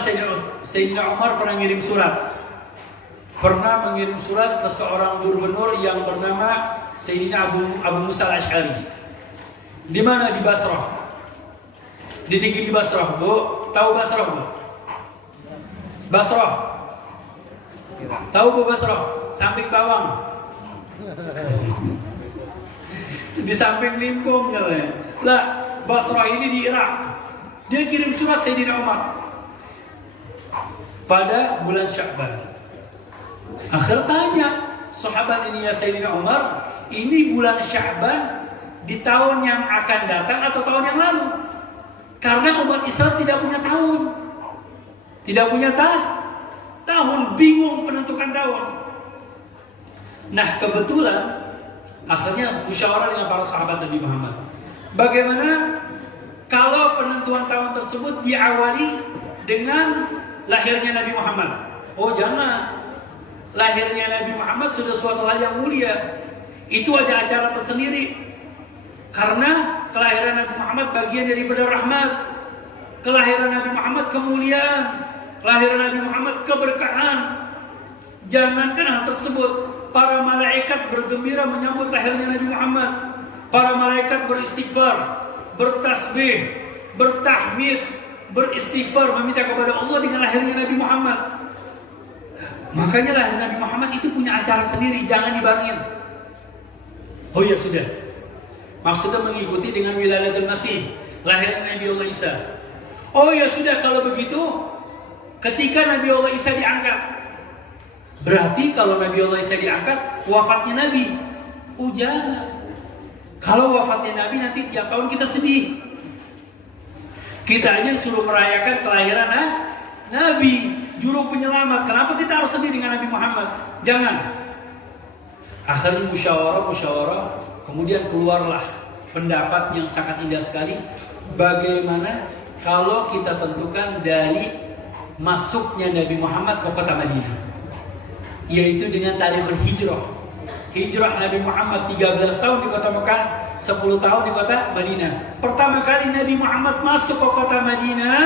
Sayyidina Umar pernah mengirim surat ke seorang gubernur yang bernama Sayyidina Abu Musa al-Ash'ari. Di mana? Di Basrah. Di negeri Basrah, Bu. Tahu Basrah, Bu? Basrah. Tahu Bu Basrah? Samping Bawang. Di samping Limpung katanya. Lah, Basrah ini di Irak. Dia kirim surat Sayyidina Umar pada bulan Sya'ban. Akhir tanya sahabat ini, ya Sayyidina Umar, ini bulan Sya'ban di tahun yang akan datang atau tahun yang lalu? Karena umat Islam tidak punya tahun. Tidak punya tahun, bingung menentukan tahun. Nah, kebetulan akhirnya musyawarah dengan para sahabat Nabi Muhammad. Bagaimana kalau penentuan tahun tersebut diawali dengan lahirnya Nabi Muhammad? Oh, jangan. Lahirnya Nabi Muhammad sudah suatu hal yang mulia. Itu ada acara tersendiri. Karena kelahiran Nabi Muhammad bagian daripada rahmat. Kelahiran Nabi Muhammad kemuliaan. Kelahiran Nabi Muhammad keberkahan. Jangankan hal tersebut, para malaikat bergembira menyambut lahirnya Nabi Muhammad. Para malaikat beristighfar, bertasbih, bertahmid, beristighfar, meminta kepada Allah dengan lahirnya Nabi Muhammad. Makanya lahir Nabi Muhammad itu punya acara sendiri, jangan dibarengin. Oh ya sudah, maksudnya mengikuti dengan wiladatul Masih, lahir Nabi Allah Isa. Oh ya sudah, kalau begitu ketika Nabi Allah Isa diangkat, berarti kalau Nabi Allah Isa diangkat, wafatnya Nabi. Oh jangan. Kalau wafatnya Nabi nanti tiap tahun kita sedih. Kita aja suruh merayakan kelahiran Nabi, juru penyelamat. Kenapa kita harus sedih dengan Nabi Muhammad? Jangan. Akhirnya musyawarah, kemudian keluarlah pendapat yang sangat indah sekali. Bagaimana kalau kita tentukan dari masuknya Nabi Muhammad ke kota Madinah, yaitu dengan tarikhul hijrah. Hijrah Nabi Muhammad 13 tahun di kota Mekah, 10 tahun di kota Madinah. Pertama kali Nabi Muhammad masuk ke kota Madinah,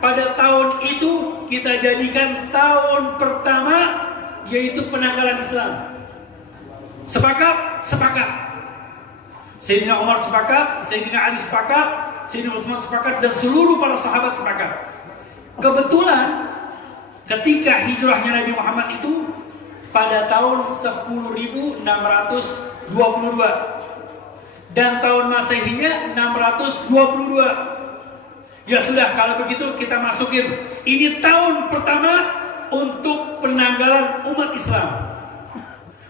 pada tahun itu kita jadikan tahun pertama, yaitu penanggalan Islam. Sepakat? Sepakat. Sayyidina Umar sepakat, Sayyidina Ali sepakat, Sayyidina Utsman sepakat, dan seluruh para sahabat sepakat. Kebetulan ketika hijrahnya Nabi Muhammad itu pada tahun 10.622 dan tahun Masehinya 622. Ya sudah, kalau begitu kita masukin ini tahun pertama untuk penanggalan umat Islam.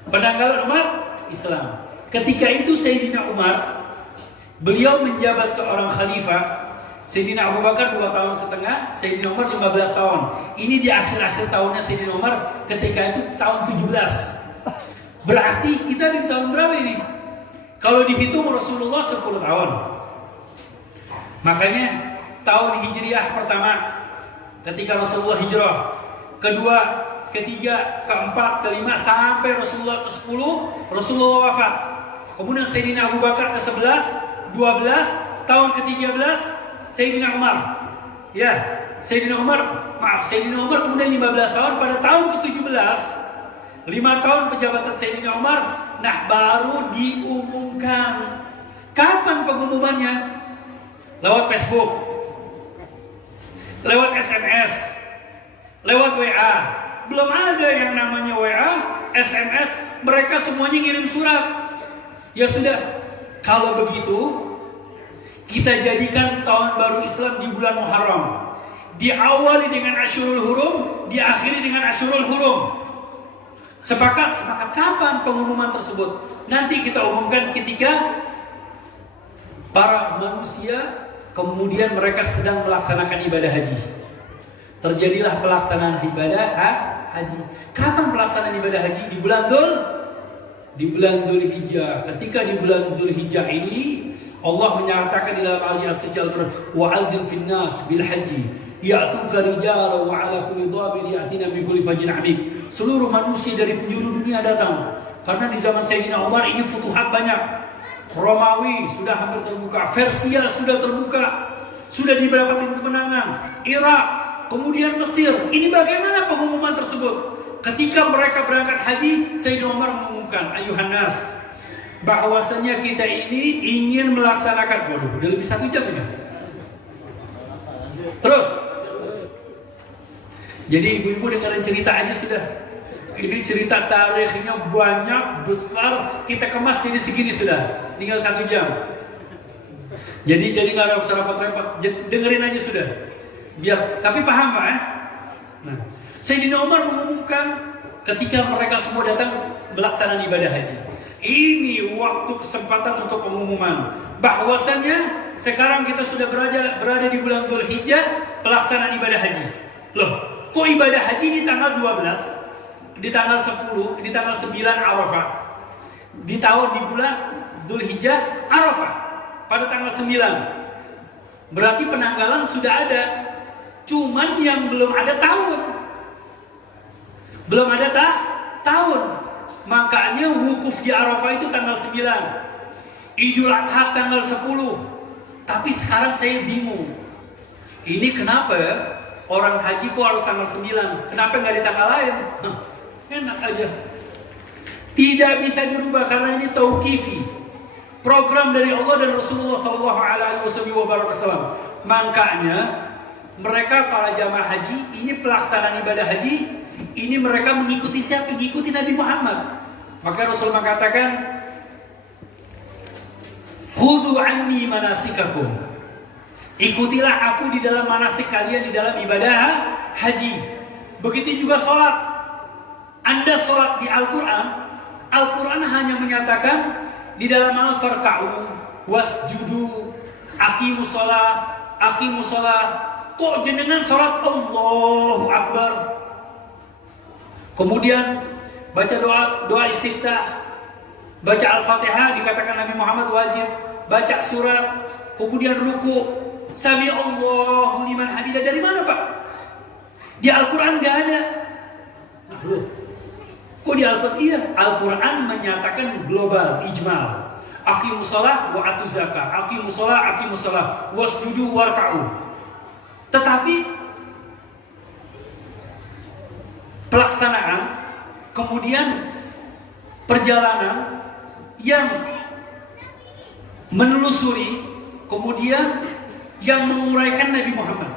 Penanggalan umat Islam. Ketika itu Sayyidina Umar, beliau menjabat seorang khalifah. Sayyidina Abu Bakar 2 tahun setengah, Sayyidina Umar 15 tahun. Ini di akhir-akhir tahunnya Sayyidina Umar, ketika itu tahun 17. Berarti kita di tahun berapa ini? Kalau dihitung Rasulullah 10 tahun. Makanya tahun Hijriah pertama ketika Rasulullah hijrah, kedua, ketiga, keempat, kelima sampai Rasulullah ke-10, Rasulullah wafat. Kemudian Sayyidina Abu Bakar ke-11, 12, tahun ke-13 Sayyidina Umar. Ya, Sayyidina Umar kemudian 15 tahun, pada tahun ke-17 5 tahun penjabatan Sayyidina Umar. Nah, baru diumumkan. Kapan pengumumannya? Lewat Facebook, lewat SMS, lewat WA. Belum ada yang namanya WA, SMS, mereka semuanya ngirim surat. Ya sudah, kalau begitu kita jadikan tahun baru Islam di bulan Muharram. Diawali dengan Asyurul Hurum, diakhiri dengan Asyurul Hurum. Sepakat kapan pengumuman tersebut? Nanti kita umumkan ketika para manusia kemudian mereka sedang melaksanakan ibadah haji. Terjadilah pelaksanaan ibadah haji. Kapan pelaksanaan ibadah haji? Di bulan Dzulhijjah. Ketika di bulan Dzulhijjah ini Allah menyatakan di dalam ayat suci Al-Qur'an, wa'adzim fin nas bil haji ya'tuka rijalan wa 'ala kulli dhamir ya'tina min kulli fajjin 'amik. Seluruh manusia dari penjuru dunia datang. Karena di zaman Sayyidina Umar ini futuhat banyak. Romawi sudah hampir terbuka, Persia sudah terbuka, sudah didapatkan kemenangan, Irak, kemudian Mesir. Ini bagaimana pengumuman tersebut? Ketika mereka berangkat haji, Sayyidina Umar mengumumkan, ayuhan nas, bahwasanya kita ini ingin melaksanakan, waduh, udah lebih 1 jam ini. Terus, jadi ibu-ibu dengerin cerita aja sudah. Ini cerita tarikhnya banyak, besar, kita kemas jadi segini sudah. Tinggal 1 jam. Jadi nggak usah repot-repot, dengerin aja sudah. Biar, tapi paham Pak? Nah, Sayyidina Umar mengumumkan ketika mereka semua datang melaksanakan ibadah haji. Ini waktu kesempatan untuk pengumuman bahwasannya sekarang kita sudah berada di bulan Dzulhijjah, pelaksanaan ibadah haji. Loh, kok ibadah haji di tanggal 12? Di tanggal 10, di tanggal 9 Arafah. Di bulan Dzulhijjah Arafah pada tanggal 9. Berarti penanggalan sudah ada. Cuman yang belum ada tahun. Belum ada tahun. Makanya wukuf di Arafah itu tanggal 9. Idul Adha tanggal 10. Tapi sekarang saya bingung. Ini kenapa ya? Orang haji kok harus tanggal 9? Kenapa nggak di tanggal lain? Enak aja. Tidak bisa dirubah karena ini tauqifi. Program dari Allah dan Rasulullah SAW. Makanya mereka para jamaah haji ini pelaksanaan ibadah haji ini mereka mengikuti siapa? Mengikuti Nabi Muhammad. Maka Rasul mengatakan, khudhu anni manasikakum. Ikutilah aku di dalam manasik kalian, di dalam ibadah haji. Begitu juga sholat. Anda sholat di Al-Quran, Al-Quran hanya menyatakan di dalam al-farka'u wasjudu aqimus sholat. Kok jenengan sholat Allahu Akbar? Kemudian baca doa istiftah, baca Al-Fatihah, dikatakan Nabi Muhammad wajib, baca surat, kemudian ruku, sami Allahu liman hamidah. Dari mana Pak? Di Al-Quran gak ada. Nah, loh. Kok di Al-Quran? Iya, Al-Quran menyatakan global, ijmal. Aqimus shalah wa atuz zakah. Aqimus shalah wasjudu warka'u. Tetapi pelaksanaan kemudian perjalanan yang menelusuri kemudian yang menguraikan Nabi Muhammad.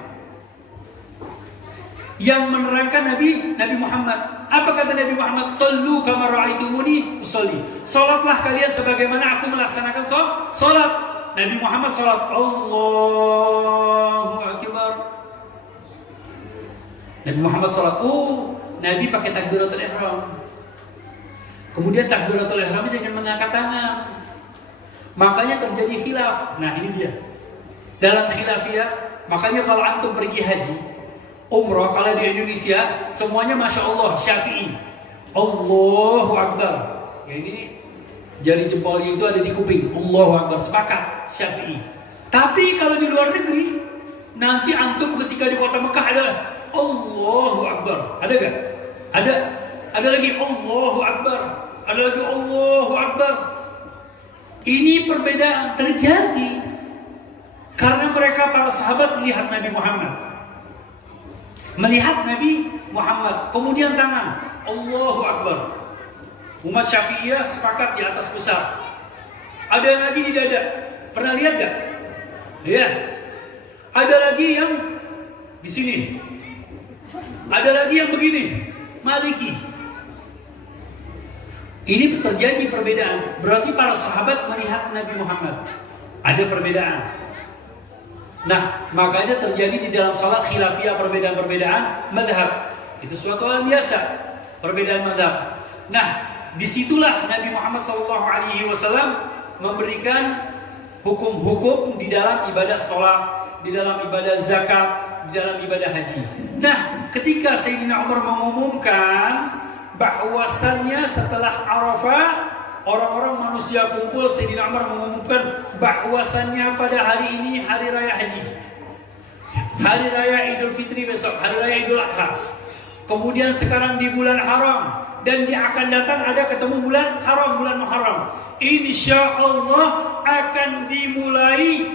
yang menerangkan Nabi Muhammad. Apa kata Nabi Muhammad? Sallu kama ra'aitumuni usolli. Salatlah kalian sebagaimana aku melaksanakan salat. Nabi Muhammad salat Allahu Akbar. Nabi Muhammad salat. Oh, Nabi pakai takbiratul ihram. Kemudian takbiratul ihram dengan mengangkat tangan. Makanya terjadi khilaf. Nah, ini dia. Dalam khilafiyah, makanya kalau antum pergi haji, umrah, kalau di Indonesia semuanya Masya Allah Syafi'i. Allahu Akbar. Ya, ini jari jempolnya itu ada di kuping. Allahu Akbar, sepakat Syafi'i. Tapi kalau di luar negeri, nanti antum ketika di kota Mekah ada Allahu Akbar. Ada gak? Ada. Ada lagi Allahu Akbar. Ada lagi Allahu Akbar. Ini perbedaan terjadi karena mereka para sahabat melihat Nabi Muhammad. Melihat Nabi Muhammad, kemudian tangan Allahu Akbar. Umat Syafi'iyah sepakat di atas pusat. Ada yang lagi di dada. Pernah lihat gak? Ya. Ada lagi yang di sini. Ada lagi yang begini. Maliki. Ini terjadi perbedaan. Berarti para sahabat melihat Nabi Muhammad. Ada perbedaan. Nah, makanya terjadi di dalam salat khilafiyah perbedaan-perbedaan madhab. Itu suatu hal biasa, perbedaan madhab. Nah, disitulah Nabi Muhammad SAW memberikan hukum-hukum di dalam ibadah salat, di dalam ibadah zakat, di dalam ibadah haji. Nah, ketika Sayyidina Umar mengumumkan bahwasannya setelah Arafah orang-orang manusia kumpul, Sayyidina Umar mengumumkan bahwasannya pada hari ini hari raya haji, hari raya Idul Fitri besok, hari raya Idul Adha. Kemudian sekarang di bulan haram dan dia akan datang ada ketemu bulan haram, bulan Muharram. Insya Allah akan dimulai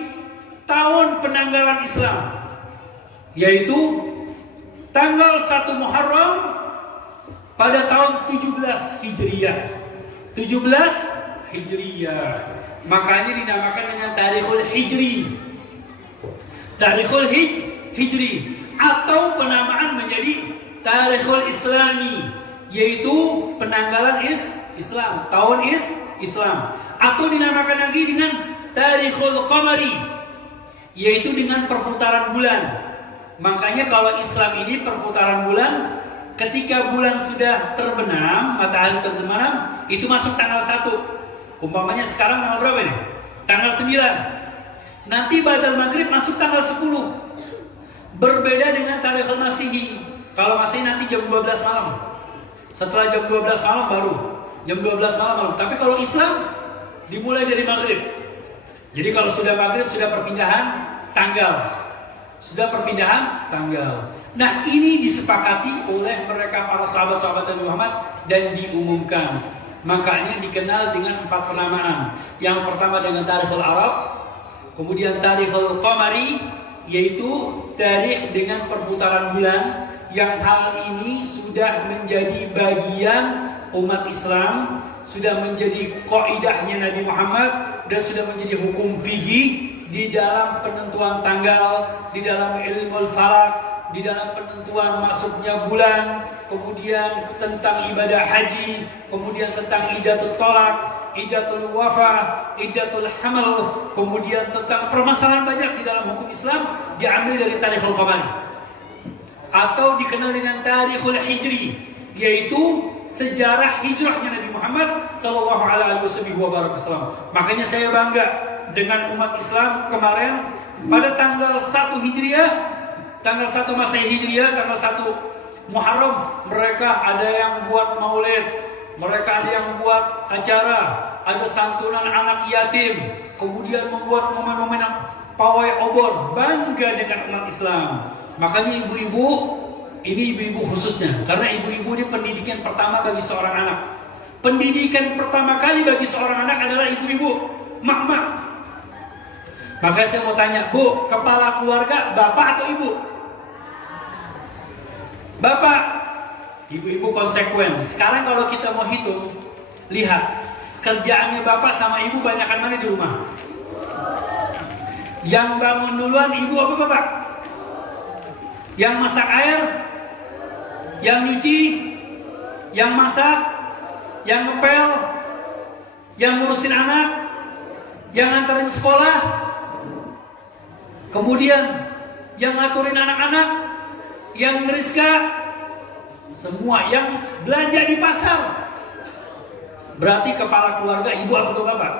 tahun penanggalan Islam, yaitu tanggal 1 Muharram pada tahun 17 Hijriyah. 17 Hijriyah. Makanya dinamakan dengan Tarikhul Hijri. Tarikhul Hijri atau penamaan menjadi Tarikhul Islami, yaitu penanggalan Islam, tahun Islam. Atau dinamakan lagi dengan Tarikhul Qamari, yaitu dengan perputaran bulan. Makanya kalau Islam ini perputaran bulan, ketika bulan sudah terbenam, matahari terbenam, itu masuk tanggal 1. Umpamanya sekarang tanggal berapa nih? Tanggal 9. Nanti badal maghrib masuk tanggal 10. Berbeda dengan Tarikhul Masihi. Kalau Masihi nanti jam 12 malam. Setelah jam 12 malam baru. Jam 12 malam. Tapi kalau Islam dimulai dari maghrib. Jadi kalau sudah maghrib sudah perpindahan tanggal. Sudah perpindahan tanggal. Nah, ini disepakati oleh mereka para sahabat-sahabat Nabi Muhammad dan diumumkan. Makanya dikenal dengan 4 penamaan. Yang pertama dengan Tarikhul Arab, kemudian Tarikhul Qamari, yaitu tarikh dengan perputaran bulan, yang hal ini sudah menjadi bagian umat Islam, sudah menjadi kaidahnya Nabi Muhammad dan sudah menjadi hukum fikih di dalam penentuan tanggal, di dalam ilmu falak, di dalam penentuan masuknya bulan, kemudian tentang ibadah haji, kemudian tentang iddatul tolak, iddatul wafa, iddatul hamal, kemudian tentang permasalahan banyak di dalam hukum Islam diambil dari Tarikhul Qamari atau dikenal dengan Tarikhul Hijri, yaitu sejarah hijrahnya Nabi Muhammad sallallahu alaihi wasallam. Makanya saya bangga dengan umat Islam kemarin pada tanggal 1 Hijriah, tanggal 1 Masehi Hijriah, tanggal 1 Muharram, mereka ada yang buat maulid, mereka ada yang buat acara, ada santunan anak yatim, kemudian membuat momen-momen pawai obor, bangga dengan umat Islam. Makanya ibu-ibu, ini ibu-ibu khususnya, karena ibu-ibu ini pendidikan pertama bagi seorang anak. Pendidikan pertama kali bagi seorang anak adalah ibu-ibu, mak-mak. Maka saya mau tanya, Bu, kepala keluarga bapak atau ibu? Bapak. Ibu-ibu konsekuen. Sekarang kalau kita mau hitung, lihat kerjaannya bapak sama ibu banyakan mana di rumah? Yang bangun duluan ibu apa bapak? Yang masak air Yang nyuci, yang masak, yang ngepel, yang ngurusin anak, yang nganterin sekolah, kemudian yang ngaturin anak-anak, yang ngeriska, semua yang belanja di pasar. Berarti kepala keluarga ibu atau bapak?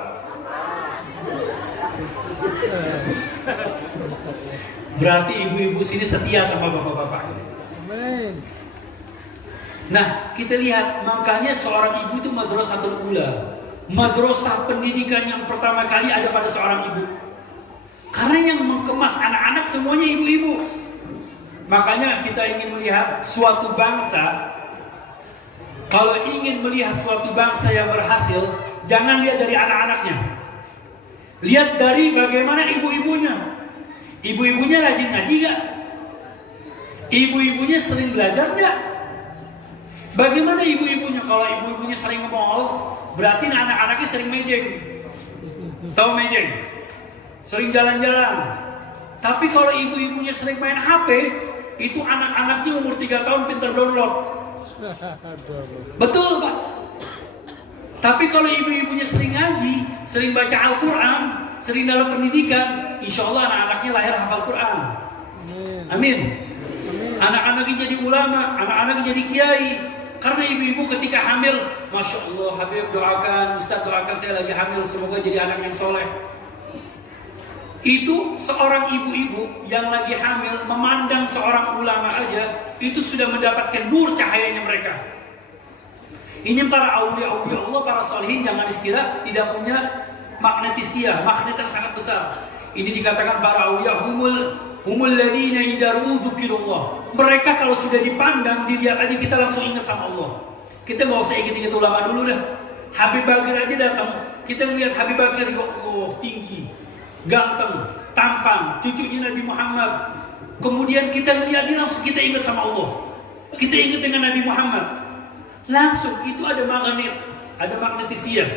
Berarti ibu-ibu sini setia sama bapak-bapak. Amin. Nah, kita lihat, makanya seorang ibu itu madrasatul ula. Madrasah pendidikan yang pertama kali ada pada seorang ibu. Karena yang mengemas anak-anak semuanya ibu-ibu. Makanya kita ingin melihat suatu bangsa. Kalau ingin melihat suatu bangsa yang berhasil, jangan lihat dari anak-anaknya. Lihat dari bagaimana ibu-ibunya. Ibu-ibunya rajin ngaji gak? Ibu-ibunya sering belajar gak? Bagaimana ibu-ibunya? Kalau ibu-ibunya sering nge-mall, berarti anak-anaknya sering mejeng. Tahu mejeng? Sering jalan-jalan. Tapi kalau ibu-ibunya sering main HP, itu anak-anaknya umur 3 tahun pintar download. Betul Pak. Tapi kalau ibu-ibunya sering ngaji, sering baca Al-Quran, sering dalam pendidikan, insya Allah anak-anaknya lahir hafal Quran. Amin. Anak-anaknya jadi ulama, anak-anaknya jadi kiai. Karena ibu-ibu ketika hamil, Masya Allah, Habib doakan, Ustaz doakan saya lagi hamil, semoga jadi anak yang soleh. Itu seorang ibu-ibu yang lagi hamil memandang seorang ulama aja, itu sudah mendapatkan nur cahayanya mereka. Ini para aulia-aulia Allah, para solihin, jangan dikira tidak punya magnetisia, magnet yang sangat besar. Ini dikatakan para aulia humul ladina idza dzukirullah. Mereka kalau sudah dipandang, dilihat aja kita langsung ingat sama Allah. Kita nggak usah ingat-ingat ulama dulu dah. Habib Bakir aja datang, kita melihat Habib Bakir, ya Allah, tinggi, ganteng, tampan, cucunya Nabi Muhammad. Kemudian kita melihat dia, langsung kita ingat sama Allah. Kita ingat dengan Nabi Muhammad. Langsung itu ada magnet, ada magnetisia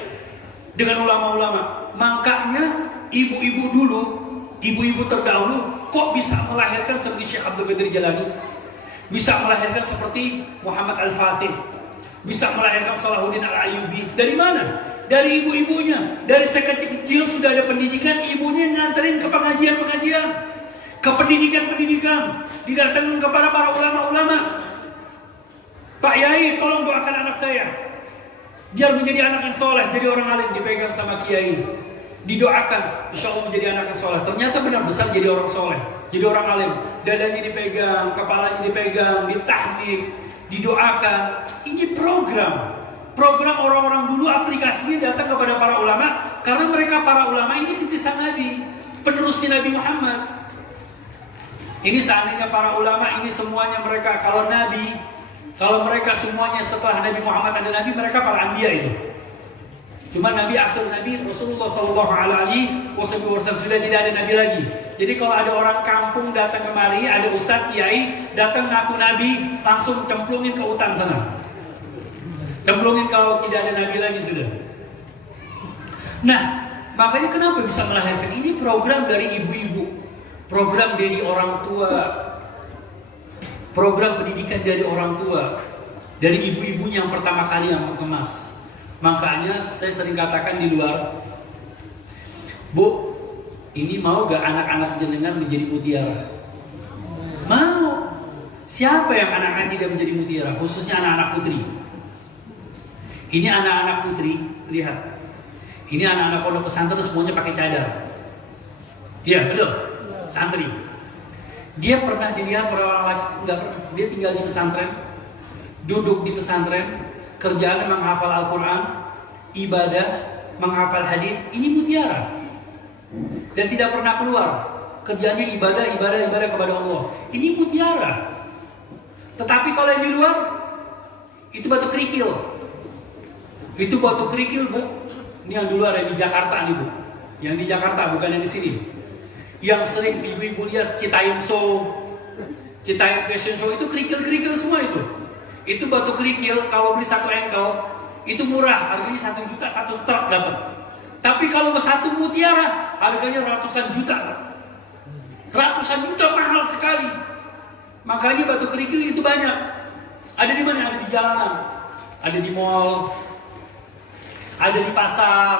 dengan ulama-ulama. Makanya ibu-ibu dulu, ibu-ibu terdahulu kok bisa melahirkan seperti Syekh Abdul Qadir Jalani, bisa melahirkan seperti Muhammad Al-Fatih, bisa melahirkan Salahuddin Al-Ayyubi. Dari mana? Dari ibu-ibunya. Dari sekecil sudah ada pendidikan, ibunya nganterin ke pengajian-pengajian, ke pendidikan-pendidikan, didatangkan kepada para ulama-ulama. Pak Yai, tolong doakan anak saya biar menjadi anak yang soleh, jadi orang alim, dipegang sama kiai, didoakan, insya Allah menjadi anak yang soleh. Ternyata benar besar jadi orang soleh, jadi orang alim, dadanya dipegang, kepalanya dipegang, ditahnik, didoakan. Ini program orang-orang dulu, aplikasinya datang kepada para ulama, karena mereka para ulama ini titisan Nabi, penerusnya Nabi Muhammad. Ini seandainya para ulama ini semuanya mereka, kalau mereka semuanya setelah Nabi Muhammad ada Nabi, mereka para anbiya itu. Cuma Nabi akhir Nabi Rasulullah Sallallahu Alaihi Wasallam sudah tidak ada Nabi lagi. Jadi kalau ada orang kampung datang kemari, ada ustadz kiai datang ngaku Nabi, langsung cemplungin ke hutan sana. Cemplungin kalau tidak ada Nabi lagi sudah. Nah, makanya kenapa bisa melahirkan? Ini program dari ibu-ibu, program dari orang tua, program pendidikan dari orang tua, dari ibu-ibunya yang pertama kali yang mengemas. Makanya saya sering katakan di luar, Bu, ini mau gak anak-anak jenengan menjadi mutiara? Mau. Siapa yang anak-anak tidak menjadi mutiara? Khususnya anak-anak putri. Ini anak-anak putri, lihat. Ini anak-anak pondok pesantren semuanya pakai cadar. Iya, betul. Santri. Dia pernah dilihat oleh orang laki, enggak pernah. Dia tinggal di pesantren, duduk di pesantren, kerjaannya menghafal Al-Quran, ibadah, menghafal hadis. Ini mutiara. Dan tidak pernah keluar. Kerjanya ibadah kepada Allah. Ini mutiara. Tetapi kalau yang di luar, itu batu kerikil. Itu batu kerikil, Bu. Ini yang di luar, yang di Jakarta nih, Bu. Yang di Jakarta, bukan yang di sini. Yang sering ibu-ibu lihat Citayam Show, Citayam Fashion Show, itu kerikil-kerikil semua itu. Itu batu kerikil, kalau beli satu engkel, itu murah, harganya 1 juta, 1 truk dapat. Tapi kalau satu mutiara, harganya ratusan juta. Ratusan juta, mahal sekali. Makanya batu kerikil itu banyak. Ada di mana? Ada di jalanan, ada di mall, ada di pasar.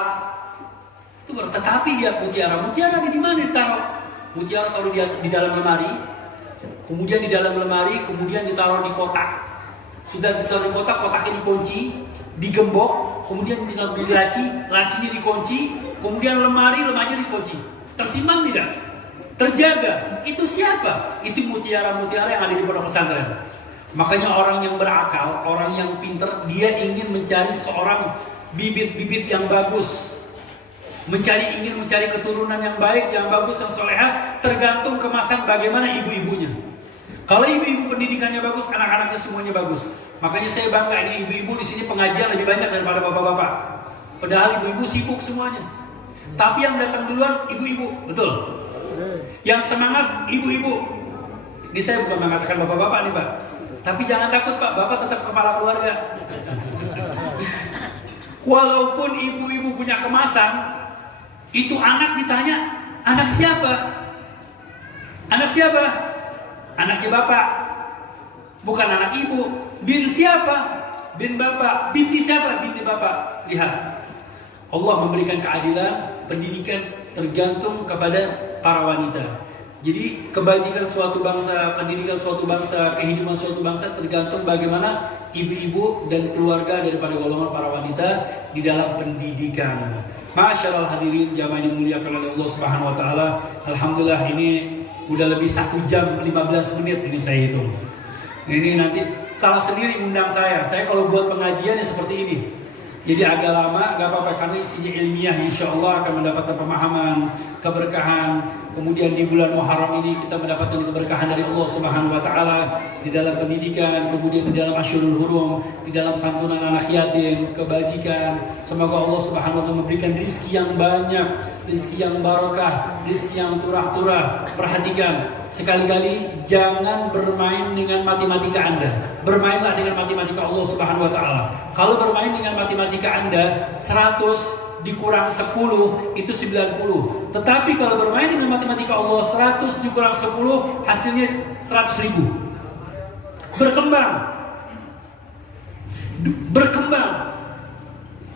Tetapi lihat mutiara ada di mana ditaruh? Mutiara taruh di dalam lemari, kemudian di dalam lemari, kemudian ditaruh di kotak. Sudah ditaruh di kotak, kotaknya dikunci, digembok, kemudian ditaruh di laci, lacinya dikunci, kemudian lemarinya dikunci. Tersimpan tidak? Terjaga. Itu siapa? Itu mutiara-mutiara yang ada di pondok pesantren. Makanya orang yang berakal, orang yang pintar, dia ingin mencari seorang bibit-bibit yang bagus. Ingin mencari keturunan yang baik, yang bagus, yang soleha, tergantung kemasan bagaimana ibu-ibunya. Kalau ibu-ibu pendidikannya bagus, anak-anaknya semuanya bagus. Makanya saya bangga ini ibu-ibu di sini pengajian lebih banyak daripada bapak-bapak. Padahal ibu-ibu sibuk semuanya. Tapi yang datang duluan ibu-ibu, betul. Yang semangat ibu-ibu. Ini saya bukan mengatakan bapak-bapak nih Pak. Tapi jangan takut Pak, bapak tetap kepala keluarga. Walaupun ibu-ibu punya kemasan, itu anak ditanya, anak siapa? Anak siapa? Anaknya bapak. Bukan anak ibu. Bin siapa? Bin bapak. Binti siapa? Binti bapak. Lihat. Allah memberikan keadilan, pendidikan tergantung kepada para wanita. Jadi kebajikan suatu bangsa, pendidikan suatu bangsa, kehidupan suatu bangsa tergantung bagaimana ibu-ibu dan keluarga daripada golongan para wanita di dalam pendidikan. Masyaallah hadirin jamaah yang dimuliakan oleh Allah Subhanahu wa taala. Alhamdulillah ini udah lebih 1 jam 15 menit ini saya hitung. Ini nanti salah sendiri undang saya. Saya kalau buat pengajian ya seperti ini. Jadi agak lama, gak apa-apa karena isinya ilmiah, insya Allah akan mendapatkan pemahaman, keberkahan. Kemudian di bulan Muharram ini kita mendapatkan keberkahan dari Allah Subhanahu wa taala di dalam pendidikan, kemudian di dalam Asyurul Hurum, di dalam santunan anak yatim, kebajikan. Semoga Allah Subhanahu wa taala memberikan rezeki yang banyak, rezeki yang barokah, rezeki yang turah-turah. Perhatikan, sekali-kali jangan bermain dengan matematika Anda. Bermainlah dengan matematika Allah Subhanahu wa taala. Kalau bermain dengan matematika Anda, 100 dikurang 10 itu 90. Tetapi kalau bermain dengan matematika Allah, 100 dikurang 10 hasilnya 100.000. Berkembang.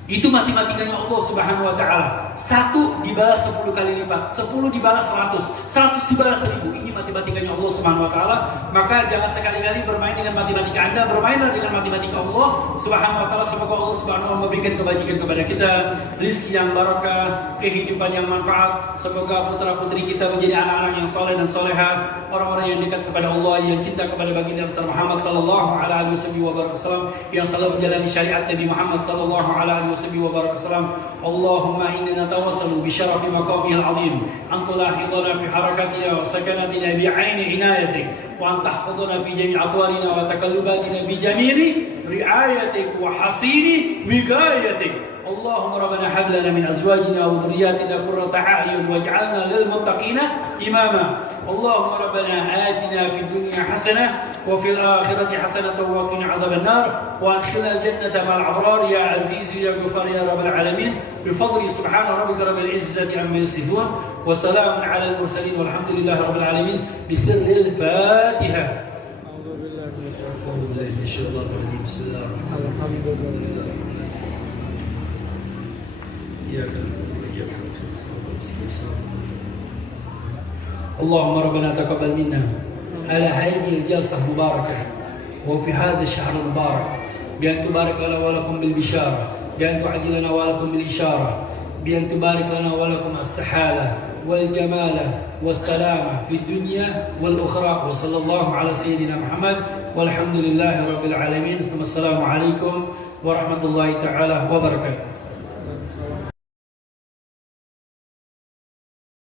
Itu matematikanya Allah Subhanahu wa taala. 1 dibalas 10 kali lipat, 10 dibalas 100, 100 dibalas 1000. Ini matematikanya Allah Subhanahu wa taala. Maka jangan sekali-kali bermain dengan matematika Anda, bermainlah dengan matematika Allah Subhanahu wa taala. Semoga Allah Subhanahu wa taala memberikan kebajikan kepada kita, rezeki yang barokah, kehidupan yang manfaat. Semoga putra-putri kita menjadi anak-anak yang soleh dan soleha, orang-orang yang dekat kepada Allah, yang cinta kepada baginda besar Muhammad sallallahu alaihi wasallam, yang selalu menjalani syariat Nabi Muhammad sallallahu alaihi wasallam. Allahumma inna natawassalu bi syarafi maqamihi al-azim an tulahidana fi harakatina wa sakanatina bi 'aini inayatik wa an tahfadhana fi jami' atwarina wa takallubatina bi jamili riayatik wa hasini wiqayatik. اللهم ربنا هب لنا من ازواجنا وذرياتنا قرة اعين واجعلنا للمتقين اماما. اللهم ربنا آتنا في الدنيا حسنة وفي الآخرة حسنة وقنا عذاب النار وادخلنا الجنة مع الأبرار يا عزيز يا غفار يا رب العالمين بفضل سبحان ربك رب العزة عما يصفون وسلام على المرسلين والحمد لله رب العالمين بسر الفاتحة. أعوذ بالله من الشيطان الرجيم. بسم الله الرحمن الحمد لله. إياك نعبد وإياك نستعين. اللهم ربنا تقبل منا على هذه الجلسة المباركة وفي هذا الشهر المبارك بأن تبارك لنا ولكم بالبشارة، بأن تعجل لنا ولكم بالإشارة، بأن تبارك لنا ولكم السحالة والجمال والسلامة في الدنيا والأخرى. وصلى الله على سيدنا محمد والحمد لله رب العالمين. ثم السلام عليكم ورحمة الله تعالى وبركاته.